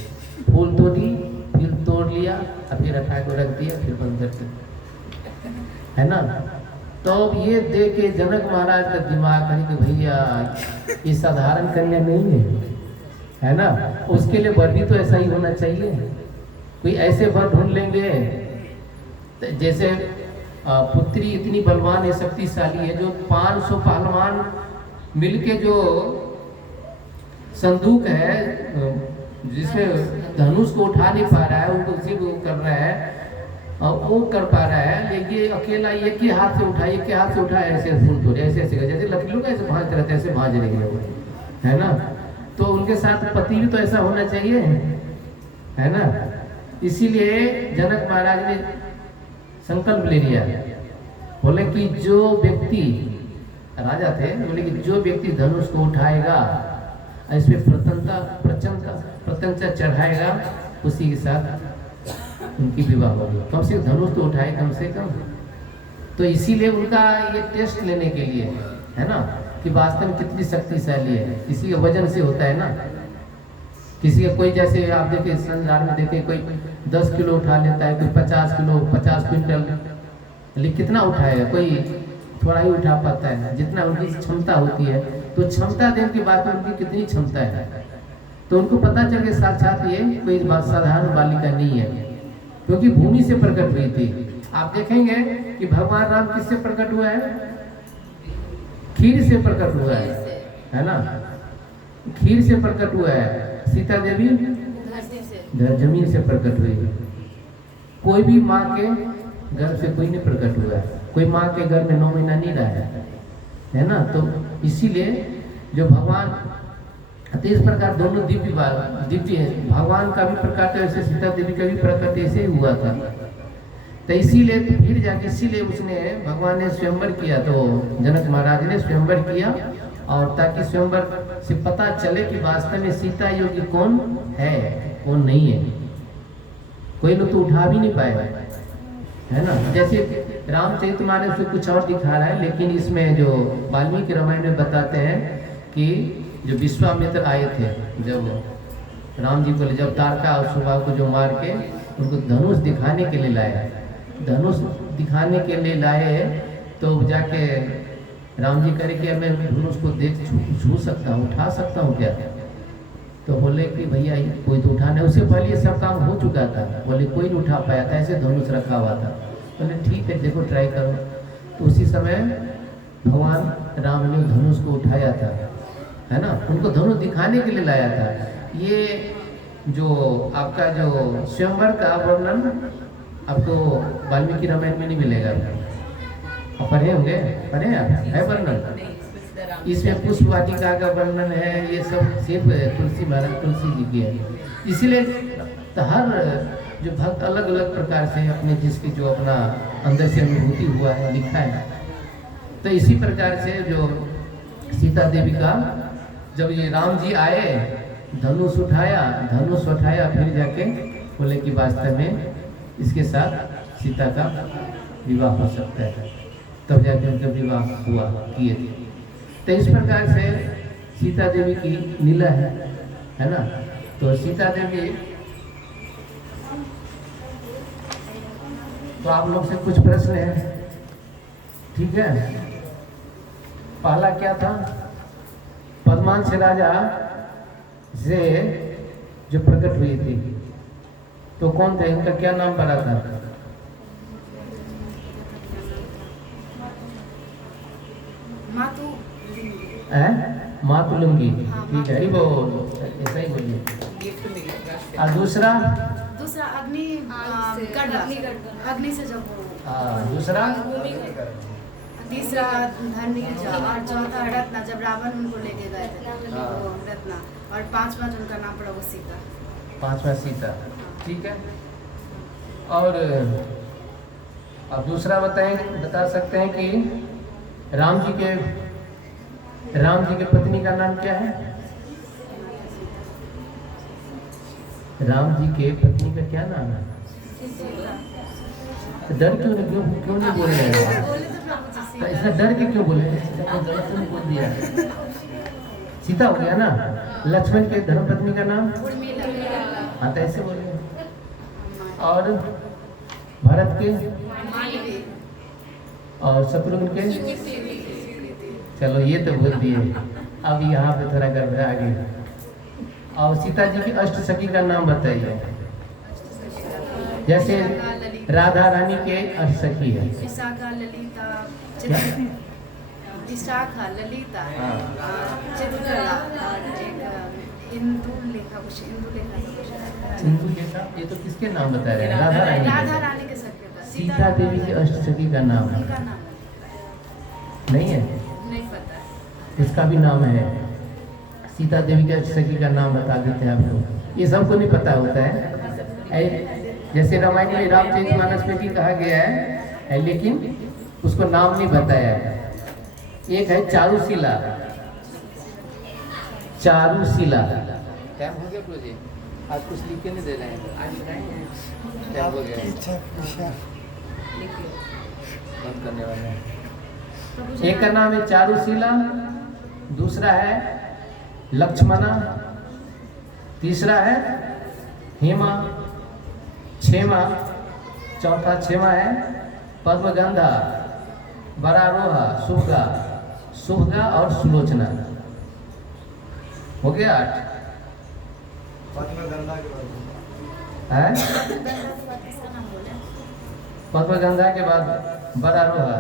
फूल तोड़ी, फिर तोड़ लिया, फिर रखा को रख दिया, फिर बंद कर दिया, है ना। तो ये देख के जनक महाराज का दिमाग कहीं कि भैया ये साधारण कन्या नहीं है ना, उसके लिए वर भी तो ऐसा ही होना चाहिए। कोई ऐसे वर ढूंढ लेंगे, जैसे पुत्री इतनी बलवान है, शक्तिशाली है, जो 500 पहलवान मिलके जो संदूक है जिसमें धनुष को उठा नहीं पा रहा है, उनको सिर्फ वो कर रहा है, वो कर पा रहा है, लेकिन अकेला एक ही हाथ से उठा, एक ही हाथ से उठा, ऐसे फूल तोड़े, ऐसे ऐसे जैसे लकड़ी लोग ऐसे भांज रहते, ऐसे भांज रहे हैं, है ना। तो उनके साथ पति भी तो ऐसा होना चाहिए, है ना। इसीलिए जनक महाराज ने संकल्प ले लिया, बोले कि जो व्यक्ति, राजा थे, बोले कि जो व्यक्ति धनुष को उठाएगा, इसमें प्रत्यंता चढ़ाएगा, उसी के साथ उनकी विवाह होगी। कम से कम धनुष तो उठाए, कम से कम। तो इसीलिए उनका ये टेस्ट लेने के लिए, है ना, कि वास्तव में कितनी शक्तिशाली है। किसी के वजन से होता है ना, किसी का कोई, जैसे आप देखे संसार में देखे, कोई 10 किलो उठा लेता है, कोई 50 किलो, 50 क्विंटल, लेकिन कितना उठाएगा? कोई थोड़ा ही उठा पाता है, जितना उनकी क्षमता होती है। तो क्षमता देने की बात में उनकी कितनी क्षमता है, तो उनको पता चल गया साक्षात ये कोई साधारण बालिका नहीं है, क्योंकि भूमि से प्रकट हुई थी। आप देखेंगे कि भगवान राम किससे प्रकट हुआ है? खीर से प्रकट हुआ है ना, खीर से प्रकट हुआ है। सीता देवी जमीन से प्रकट हुई। कोई भी माँ के गर्भ से कोई नहीं प्रकट हुआ है, कोई माँ के गर्भ में 9 महीना नहीं रहा है ना। तो इसीलिए जो भगवान, तो इस प्रकार दोनों दिव्य है, भगवान का भी प्रकट है, वैसे सीता देवी का भी प्रकट ऐसे ही हुआ था। तो इसीलिए तो फिर जाके, इसीलिए उसने, भगवान ने स्वयंवर किया, तो जनक महाराज ने स्वयंवर किया, और ताकि स्वयंवर से पता चले कि वास्तव में सीता योगी कौन है, कौन नहीं है। कोई लोग तो उठा भी नहीं पाएगा, है ना। जैसे रामचरितमानस में कुछ और दिखा रहा है, लेकिन इसमें जो वाल्मीकि रामायण में बताते हैं कि जो विश्वामित्र आए थे, जब राम जी को, जब तारका और सुबह को जो मार के उनको धनुष दिखाने के लिए लाए, धनुष दिखाने के लिए लाए, तो जाके राम जी करे कि मैं धनुष को देख छू सकता हूँ, उठा सकता हूँ क्या? तो बोले कि भैया कोई तो उठाने, उससे पहले ये सब काम हो चुका था। बोले कोई नहीं उठा पाया था, ऐसे धनुष रखा हुआ था। बोले ठीक है, देखो ट्राई करो। तो उसी समय भगवान राम ने धनुष को उठाया था, है ना, उनको धनुष दिखाने के लिए लाया था। ये जो आपका जो स्वयंवर का वर्णन आपको वाल्मीकि रामायण में नहीं मिलेगा। पढ़े होंगे, पढ़े आप, है वर्णन? इसमें पुष्प वाटिका का वर्णन है, ये सब सिर्फ तुलसी महाराज तुलसी जी की है। इसीलिए तो हर जो भक्त अलग अलग प्रकार से अपने जिसकी जो अपना अंदर से अनुभूति हुआ है लिखा है। तो इसी प्रकार से जो सीता देवी का जब ये राम जी आए, धनुष उठाया फिर जाके बोले कि वास्तव में इसके साथ सीता का विवाह हो सकता है, तब जाके उनका विवाह हुआ किए थे। तो इस प्रकार से सीता देवी की लीला है ना। तो सीता देवी, तो आप लोग से कुछ प्रश्न है, ठीक है। पहला क्या था, पद्मांश राजा से जो प्रकट हुई थी तो कौन थे, इनका क्या नाम पड़ा था? मातुलुंगी, ठीक है, वो ऐसा ही बोलिए। और दूसरा अग्नि से जब दूसरा, तीसरा धनुष और चौथा रत्न, जब रावण उनको लेके गए थे रत्न, और पांचवा उनका नाम पड़ा वो सीता। पांचवा सीता, ठीक है। और अब दूसरा बता सकते हैं कि राम जी के पत्नी का नाम क्या है? राम जी के पत्नी का क्या नाम है? डर क्यों नहीं बोल रहे हैं? तो इसमें डर के क्यों बोले? गलत तो नहीं बोल दिया। सीता हो गया ना। लक्ष्मण के धर्मपत्नी का नाम? हाँ, तो ऐसे बोले। और भरत के और शत्रुघ्न के, चलो ये तो बोल दिए। अब यहाँ पे थोड़ा गड़बड़ा गया। और सीता जी की अष्ट सखी का नाम बताइए। जैसे राधा रानी के अष्ट सखी है, विशाखा, ललिता, चित्रकला, सिंधु लेखा। ये तो किसके नाम बता रहे हैं? राधा रानी के सखी। सीता देवी के अष्ट सखी का नाम है? नहीं है, नहीं पता। इसका भी नाम है। सीता देवी के अष्ट सखी का नाम बता देते हैं आपको, ये सबको नहीं पता होता है। जैसे रामायण में रामचरितमानस में भी कहा गया है, लेकिन उसको नाम नहीं बताया है। एक है चारुशिला। टाइम हो गया जी, आज कुछ लिख के नहीं दे रहे हैं, टाइम हो गया, बंद करने वाले हैं। एक का नाम है चारुशिला, दूसरा है लक्ष्मणा, तीसरा है हेमा, चौथा छेमा है पद्मगंधा, बरारोहा, शुभगा और सुलोचना। हो गया 8। है पद्मगंधा के बाद बरारोहा,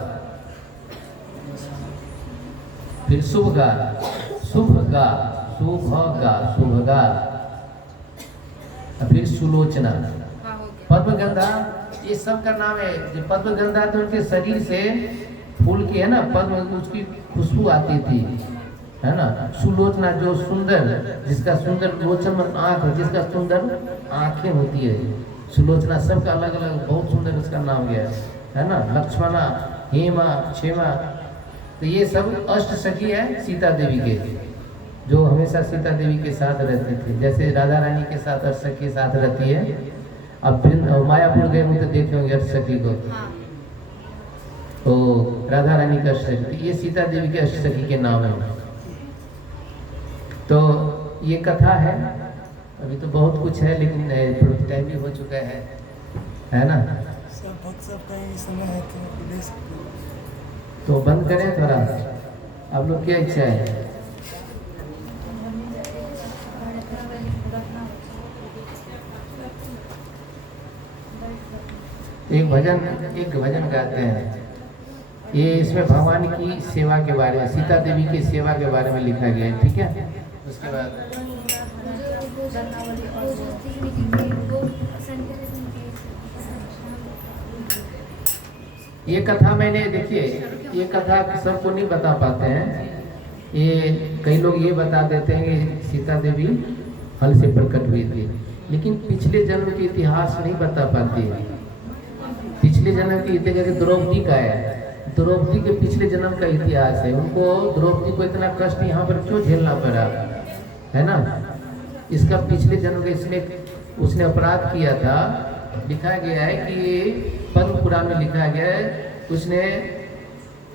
फिर शुभगा, फिर सुलोचना, पद्मगंधा। ये सब का नाम है। जो पद्मगंधा तो उनके शरीर से फूल की है ना, पद्म उसकी खुशबू आती थी, है ना। सुलोचना जो सुंदर, जिसका सुंदर लोचन आँख, जिसका सुंदर आँखें होती है, सुलोचना। सबका अलग अलग बहुत सुंदर उसका नाम गया है ना। लक्ष्मणा, हेमा, क्षेमा, तो ये सब अष्ट सखी है सीता देवी के, जो हमेशा सीता देवी के साथ रहते थे। जैसे राधा रानी के साथ अष्ट सखी साथ रहती है। अब मायापुर गए हो तो देखे होंगे अष्ट सखी को, तो राधा रानी का अष्ट सखी, ये सीता देवी के अष्ट सखी के नाम है। तो ये कथा है। अभी तो बहुत कुछ है, लेकिन टाइम भी हो चुका है ना। तो बंद करें थोड़ा, आप लोग क्या इच्छा है? एक भजन गाते हैं। ये इसमें भगवान की सेवा के बारे में, सीता देवी की सेवा के बारे में लिखा गया है, ठीक है। उसके बाद ये कथा मैंने, देखिए ये कथा सबको नहीं बता पाते हैं, ये कई लोग ये बता देते हैं कि सीता देवी फल से प्रकट हुई थी, लेकिन पिछले जन्म के इतिहास नहीं बता पाती है। पिछले जन्म के इतिहास द्रौपदी का है, द्रौपदी के पिछले जन्म का इतिहास है। उनको द्रौपदी को इतना कष्ट यहाँ पर क्यों झेलना पड़ा, है ना। इसका पिछले जन्म का उसने अपराध किया था। लिखा गया है कि पद्म पुराण में लिखा गया है, उसने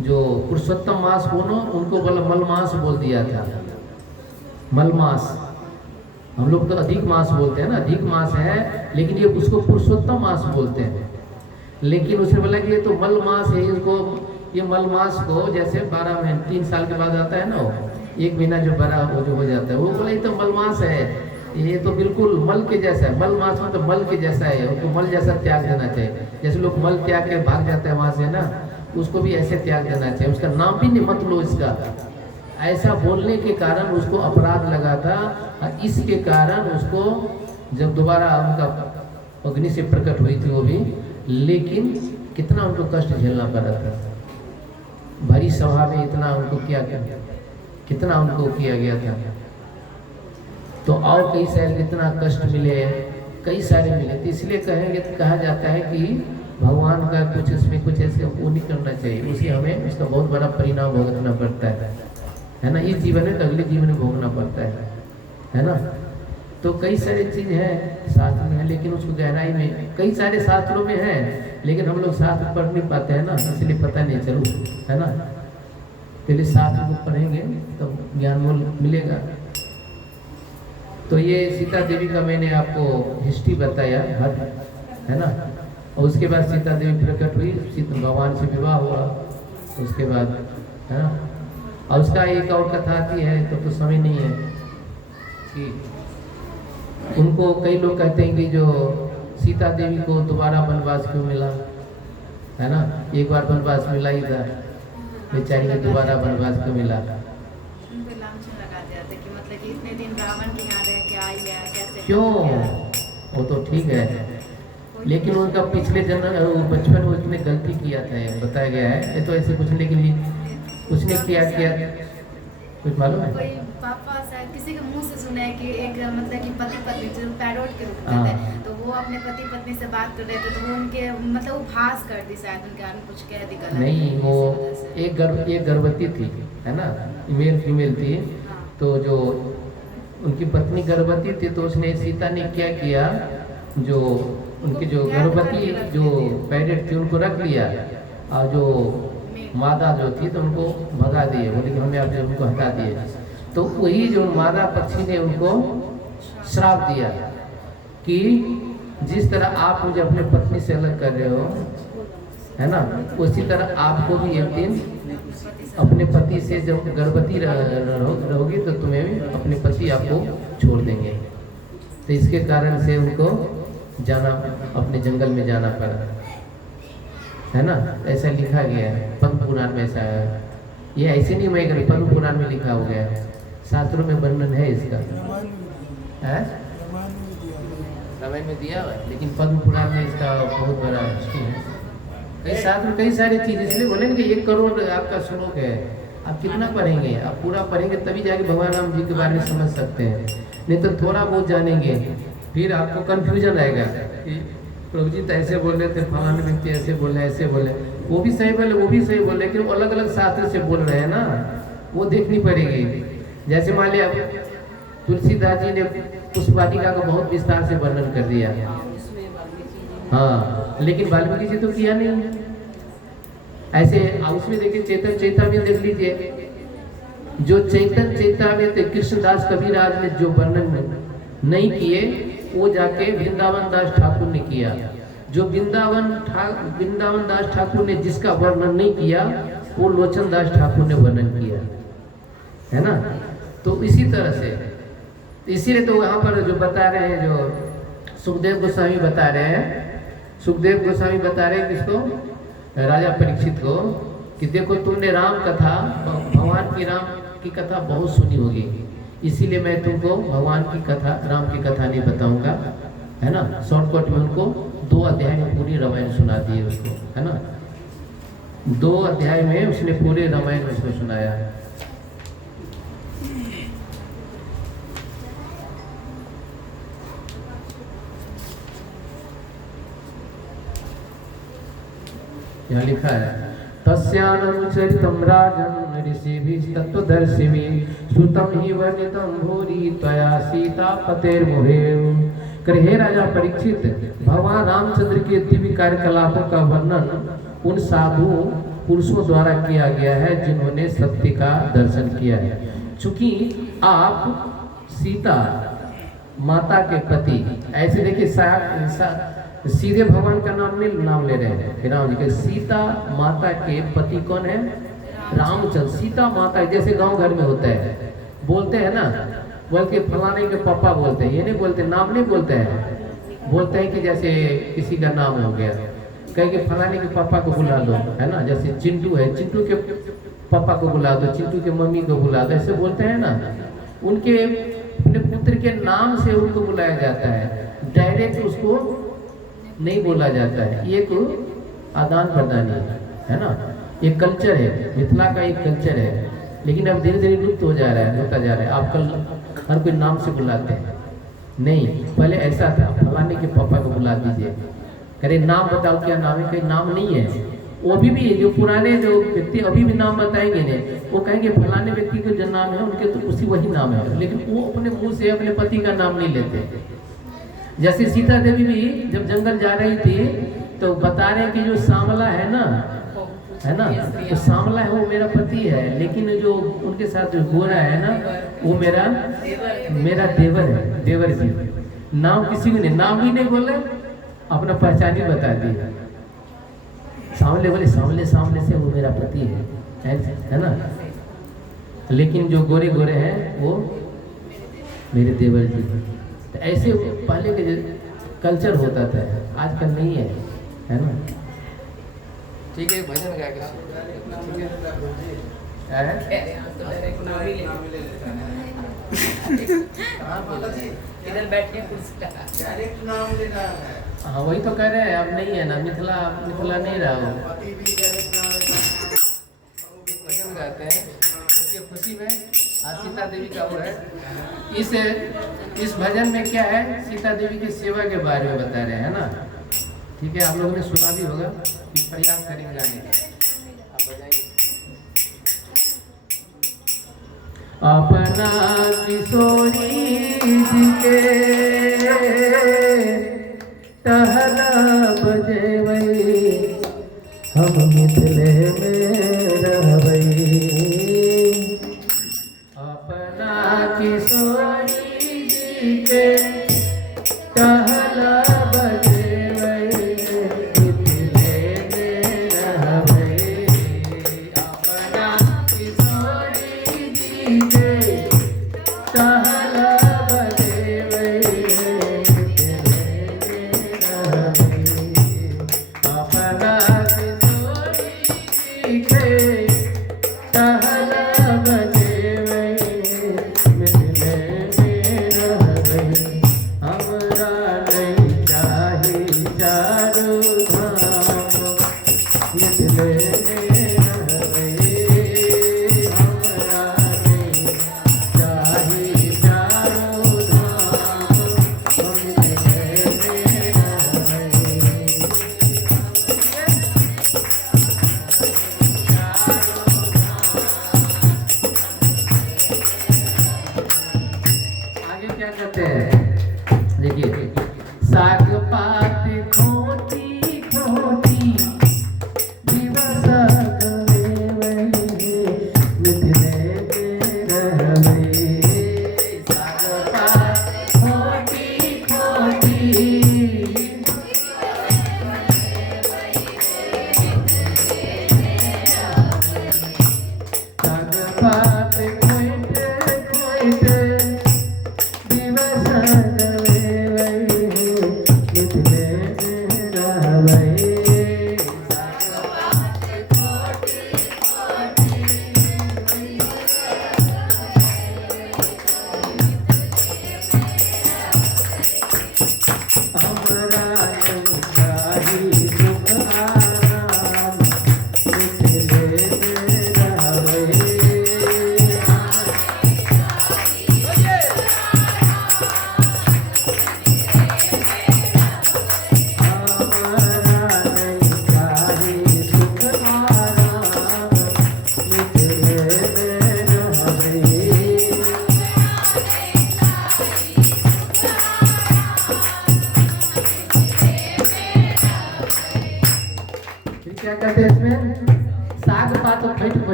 जो पुरुषोत्तम मास हो ना उनको मलमास बोल दिया था। मलमास, हम लोग तो अधिक मास बोलते हैं ना, अधिक मास है, लेकिन ये उसको पुरुषोत्तम मास बोलते हैं। लेकिन उसने बोला कि ये तो मल मास है, इसको ये मल मास को जैसे 12 महीने 3 साल के बाद आता है ना, 1 महीना जो बड़ा वो जो हो जाता है, वो बोला ये तो मल मास है, ये तो बिल्कुल मल के जैसा है। मल मास में तो मल के जैसा है, उसको मल जैसा त्याग देना चाहिए। जैसे लोग मल त्याग के भाग जाते हैं वहाँ से ना, उसको भी ऐसे त्याग देना चाहिए। उसका नाम भी नहीं मत लो इसका। ऐसा बोलने के कारण उसको अपराध लगा था। इसके कारण उसको जब दोबारा उनका अग्नि से प्रकट हुई थी वो भी, लेकिन कितना उनको कष्ट झेलना पड़ा था। भरी सभा में इतना उनको कितना उनको किया गया था। तो और कई सारे कितना कष्ट मिले, कई सारे मिले। तो इसलिए कहेंगे तो कहा जाता है कि भगवान का कुछ इसमें कुछ ऐसे वो नहीं करना चाहिए, उसे हमें उसका बहुत बड़ा परिणाम भुगतना पड़ता है ना। इस जीवन में तो अगले जीवन में भोगना पड़ता है ना। तो कई सारी चीज़ है शास्त्र में है, लेकिन उसको गहराई में कई सारे शास्त्रों में है, लेकिन हम लोग शास्त्र पढ़ नहीं पाते हैं ना, इसलिए पता नहीं चलू, है ना। पहले शास्त्र को पढ़ेंगे तो ज्ञान मूल मिलेगा। तो ये सीता देवी का मैंने आपको हिस्ट्री बताया, है ना। और उसके बाद सीता देवी प्रकट हुई, सीता भगवान से विवाह हुआ, उसके बाद, है ना। और उसका एक और कथा आती है तो समय नहीं है कि उनको कई लोग कहते हैं कि जो सीता देवी को दोबारा वनवास क्यों मिला, है ना। एक बार वनवास मिला ही था, बेचारी को दोबारा वनवास क्यों मिला। उनको लांछन लगा देते कि मतलब कि इतने दिन रावण के यहाँ रह के आई है, कैसे क्यों, वो तो ठीक है, लेकिन उनका पिछले जन्म बचपन में उसने गलती किया था, बताया गया है। ये तो ऐसे कुछ, लेकिन उसने क्या किया कुछ मालूम है? कोई पापा शायद किसी के मुंह से सुना है कि एक मतलब कि पति पत्नी जो पैरोट के रूप में थे, तो वो अपने पति पत्नी से बात कर रहे थे, तो वो उनके मतलब वो भास कर दी शायद, उनके आने कुछ कह दी गलत। नहीं, वो एक गर्भवती थी, है ना, मेल फीमेल थी। तो जो उनकी पत्नी गर्भवती थी, तो उसने सीता ने क्या किया, जो उनकी जो गर्भवती जो पैरेट थी उनको रख लिया, और जो मादा जो थी तो उनको भगा दिए, बोले कि हमें आपने उनको हटा दिए। तो वही जो मादा पक्षी ने उनको श्राप दिया कि जिस तरह आप मुझे अपने पत्नी से अलग कर रहे हो, है ना, उसी तरह आपको भी एक दिन अपने पति से जब गर्भवती रहोगी तो तुम्हें भी अपने पति आपको छोड़ देंगे। तो इसके कारण से उनको जाना, अपने जंगल में जाना पड़ा, है ना। ऐसा लिखा गया है पद्म पुराण में, ऐसा है। ये ऐसे नहीं मैं कभी, पद्म पुराण में लिखा हो गया है, शास्त्रों में वर्णन है इसका, है रामायण में दिया हुआ है, लेकिन पद्म पुराण में इसका बहुत बड़ा हिस्ट्री है। कई शास्त्र कई सारी चीज़, इसलिए बोले कि 1 करोड़ आपका श्लोक है, आप कितना पढ़ेंगे, आप पूरा पढ़ेंगे तभी जाके भगवान राम जी के बारे में समझ सकते हैं। नहीं तो थोड़ा बहुत जानेंगे फिर आपको कन्फ्यूजन आएगा कि प्रभु जी तो ऐसे बोल रहे थे, फलाने व्यक्ति ऐसे बोले, ऐसे बोले, वो भी सही बोले, वो भी सही बोले, लेकिन वो अलग अलग शास्त्र से बोल रहे हैं ना, वो देखनी पड़ेगी। जैसे मान लिया तुलसीदास जी ने उस वाटिका का बहुत विस्तार से वर्णन कर दिया, हाँ, लेकिन वाल्मीकि जी तो किया नहीं। ऐसे उसमें देखिए चैतन्य चैतामृत देख लीजिए, जो चैतन्य चैतामृत कृष्णदास कबीरदास ने जो वर्णन नहीं किए, वो जाके वृंदावन दास ठाकुर ने किया। जो वृंदावन दास ठाकुर ने जिसका वर्णन नहीं किया, वो लोचन दास ठाकुर ने वर्णन किया, है ना। तो इसी तरह से, इसीलिए तो यहाँ पर जो बता रहे हैं, जो सुखदेव गोस्वामी बता रहे हैं, सुखदेव गोस्वामी बता रहे हैं किसको, राजा परीक्षित को, कि देखो तुमने राम कथा, भगवान की राम की कथा बहुत सुनी होगी, इसीलिए मैं तुमको भगवान की कथा, राम की कथा नहीं बताऊंगा, है ना। शॉर्टकट में उनको 2 अध्याय में पूरी रामायण सुना दी है उसको, है ना। 2 अध्याय में उसने पूरे रामायण उसको सुनाया, यहाँ लिखा है तस्यानुचरितं राजन् ऋषिभिस्तत्त्वदर्शिभिः श्रुतं हि वर्णितं भूरि त्वया सीतापतेर्मुहेव। करे हे राजा परीक्षित, भगवान रामचंद्र के दिव्य कार्यकलापों का वर्णन उन साधु पुरुषों द्वारा किया गया है जिन्होंने सत्य का दर्शन किया है। चूंकि आप सीता माता के पति, ऐसे देखिए सीधे भगवान का नाम ले रहे हैं राम जी के। सीता माता के पति कौन है? रामचंद्र। सीता माता जैसे गांव घर में होता है, बोलते हैं ना, बोल के फलाने के पापा बोलते हैं, ये नहीं बोलते, नाम नहीं बोलते हैं, बोलते हैं कि जैसे किसी का नाम हो गया, कहे कि फलाने के पापा को बुला लो, है ना। जैसे चिंटू है, चिंटू के पापा को बुला दो, चिंटू के मम्मी को बुला दो, ऐसे बोलते हैं ना। उनके अपने पुत्र के नाम से उनको बुलाया जाता है, डायरेक्ट उसको नहीं बोला जाता है। ये तो आदान प्रदान है ना, ये कल्चर है, मिथिला का एक कल्चर है। लेकिन अब धीरे धीरे लुप्त हो जा रहा है, होता जा रहा है। आप कल हर कोई नाम से बुलाते हैं, नहीं, पहले ऐसा था, फलाने के पापा को बुला दीजिए, करे नाम बताओ क्या नाम है, कहीं नाम नहीं है। वो भी जो पुराने जो व्यक्ति अभी भी नाम बताएंगे ने, वो कहेंगे फलाने व्यक्ति के जो नाम है उनके तो उसी वही नाम है, लेकिन वो अपने मुंह से अपने पति का नाम नहीं लेते। जैसे सीता देवी भी जब जंगल जा रही थी तो बता रहे कि जो सांवला है ना, तो सांवला है वो मेरा पति है, लेकिन जो उनके साथ जो गोरा है ना वो मेरा देवर है, देवर जी। नाम किसी को नहीं, नाम भी नहीं बोले, अपना पहचान ही बता दी। सांवले बोले सांवले से वो मेरा पति है ना, लेकिन जो गोरे गोरे हैं वो मेरे देवर जी। तो ऐसे पहले के कल्चर होता था, आजकल नहीं है ना। ठीक है, भजन गा के इधर बैठे हाँ वही तो कह रहे हैं, अब नहीं है ना, मिथिला नहीं रहा हो। भजन गाते हैं खुशी में। आज सीता देवी का वो है, इस भजन में क्या है, सीता देवी की सेवा के बारे में बता रहे हैं ना। ठीक है, आप लोगों ने सुना भी होगा, प्रयास करेंगे गाने का। आप बजाइए। अपना किशोरी जी के टहला बजेवई, हम मिथिले में रहबई। अपना किशोरी जी के टहला बजेवई, मिथिले में रहबई। अपना किशोरी जी के टहला बजेवई, मिथिले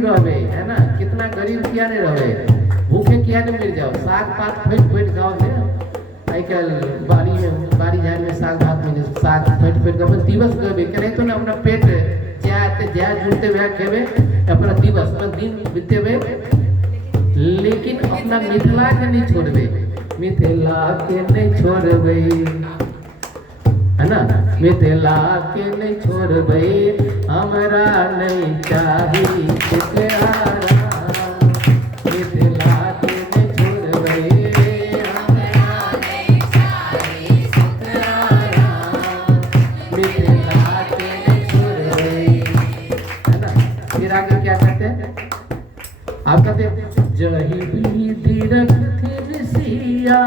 गरीब रहे है ना, कितना गरीब किया नहीं रहे, भूखे किया नहीं मिल जाओ, साग पात फेट फेट खाओ है। आई कल बारी झाड़ में साग भात में साग फेट फेट खाओ दिवस गए करे तो ना अपना पेट ज्या जुड़ते हुए खेबे अपना दिवस अपना दिन बीते हुए, लेकिन अपना मिथिला के नहीं छोड़बे, मिथिला के नहीं छोड़बे है ना, मिथिला के नहीं छोड़बे, हमरा नहीं चाहिए प्यारा, मिथिला के नहीं छोड़बे, हमरा नहीं चाहिए प्यारा, मिथिला के नहीं छोड़बे है ना। फिर आगे क्या कहते हैं, आप कहते हैं जही विधि रखथिन सिया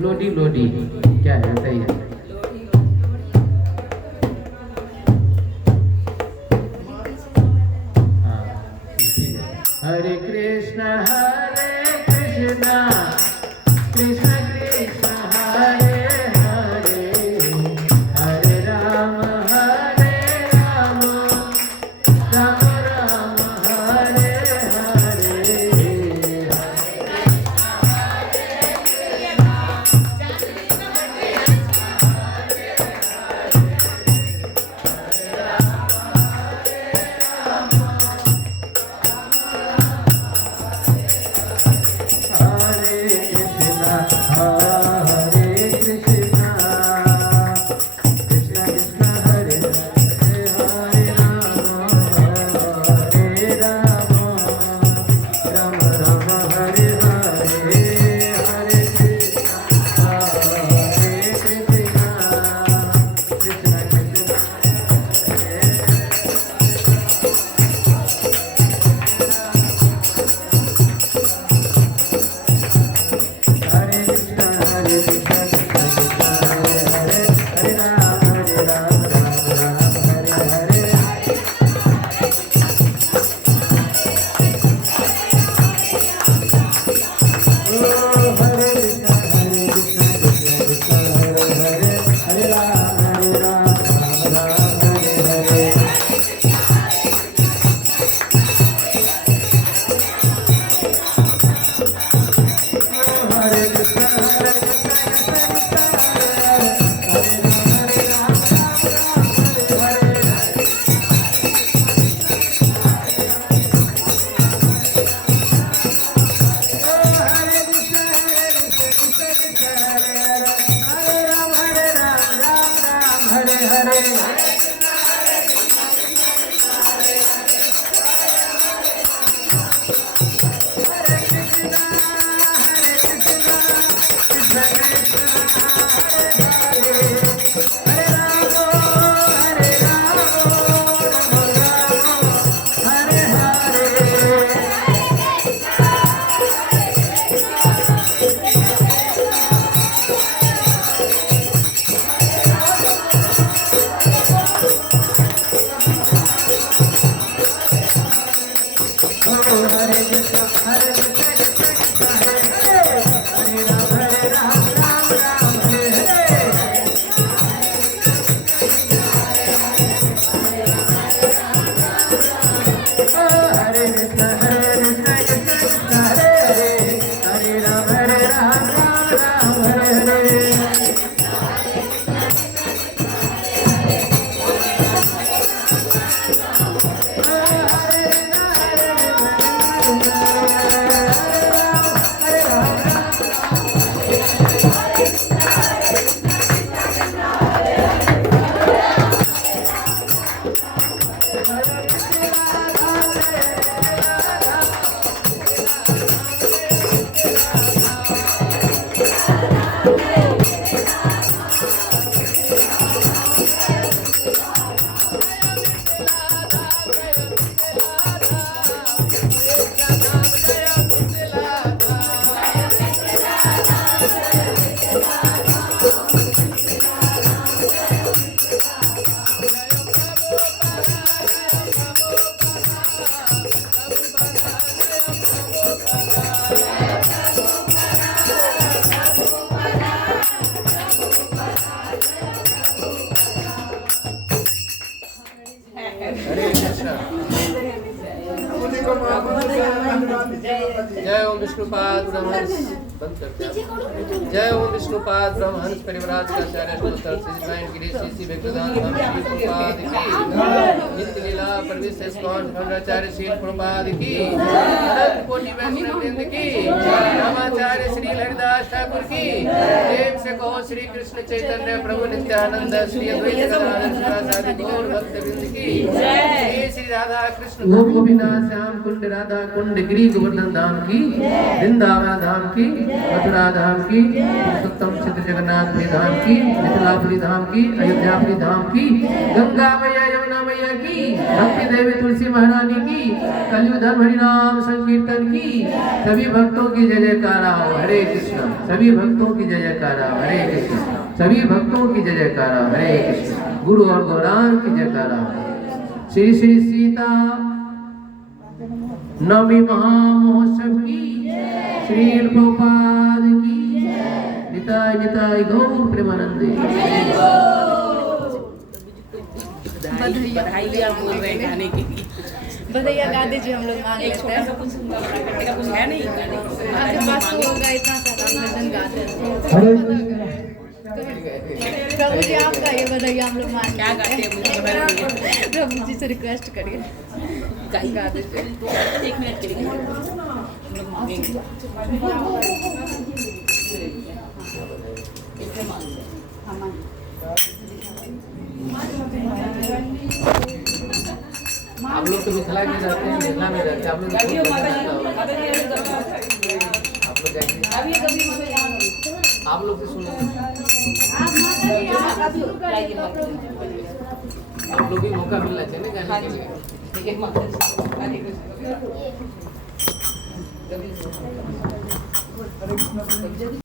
लोडी लोडी क्या है, सही है। हरे कृष्णा कृष्ण कृष्ण कृष्ण हरे हरे, हरे राम राम राम हरे हरे। Krishna हरे कृष्ण हरे कृष्ण कृष्ण कृष्ण हरे हरे हरे राम राम राम हरे हरे हरे कृष्ण कृष्ण कृष्ण हरे हरे हरे राम राम हरे हरे जय ओम विष्णुपाद ब्रह्महंस बंद करते हैं। जय ओम विष्णुपाद ब्रह्महंस परिव्राज का आचार्य अष्टोत्तर श्री डिवाइन गिरीश श्री भक्तिदान स्वामी श्री प्रभुपाद की नित्य लीला परविश इस्कॉन धर्माचार्य श्री प्रभुपाद की अनंत कोटि वैष्णव वृंद की रामाचार्य श्री हरिदास ठाकुर की प्रेम से कहो श्री कृष्ण चैतन्य प्रभु नित्यानंद श्री अद्वैत गदाधर शिवासादि गौर भक्त वृंद की जय श्री राधा कृष्ण गोपीनाथ श्याम कुंड राधा कुंड गिरी गोवर्धन धाम की वृंदावन धाम की मथुरा धाम की पुरुषोत्तम चित्र जगन्नाथ धाम की मिथिलापुरी धाम की अयोध्यापुरी धाम की गंगा मैया यमुना मैया की भक्ति देवी तुलसी महारानी की कलयुग धर्म हरिनाम संकीर्तन की सभी भक्तों की जय जयकारा हो हरे कृष्ण सभी भक्तों की जय जयकारा हरे कृष्ण सभी भक्तों की जय जयकारा हरे कृष्ण गुरु और गौरांग की जयकारा श्री श्री सीता नवमी महामहोत्सव की श्री प्रभुपाद की निताय निताय गौर प्रेमानंदे बधाई भी आप बोल रहे हैं गाने के लिए बधैया गा दीजिए हम लोग मान लेते हैं कुछ है नहीं आपके पास तो होगा इतना सारा भजन गाते हैं प्रभु जी आप गाइए बधैया हम लोग मान क्या गाते हैं मुझे पता नहीं है। प्रभु जी से रिक्वेस्ट करिए गा दीजिए 1 मिनट के लिए हम लोग मांगेंगे इससे मांगेंगे आप लोग तो मिथिला में जाते हैं मेला में जाते हैं आप लोग आप लोग से सुने आप लोग भी मौका मिलना चाहिए ना गाने के लिए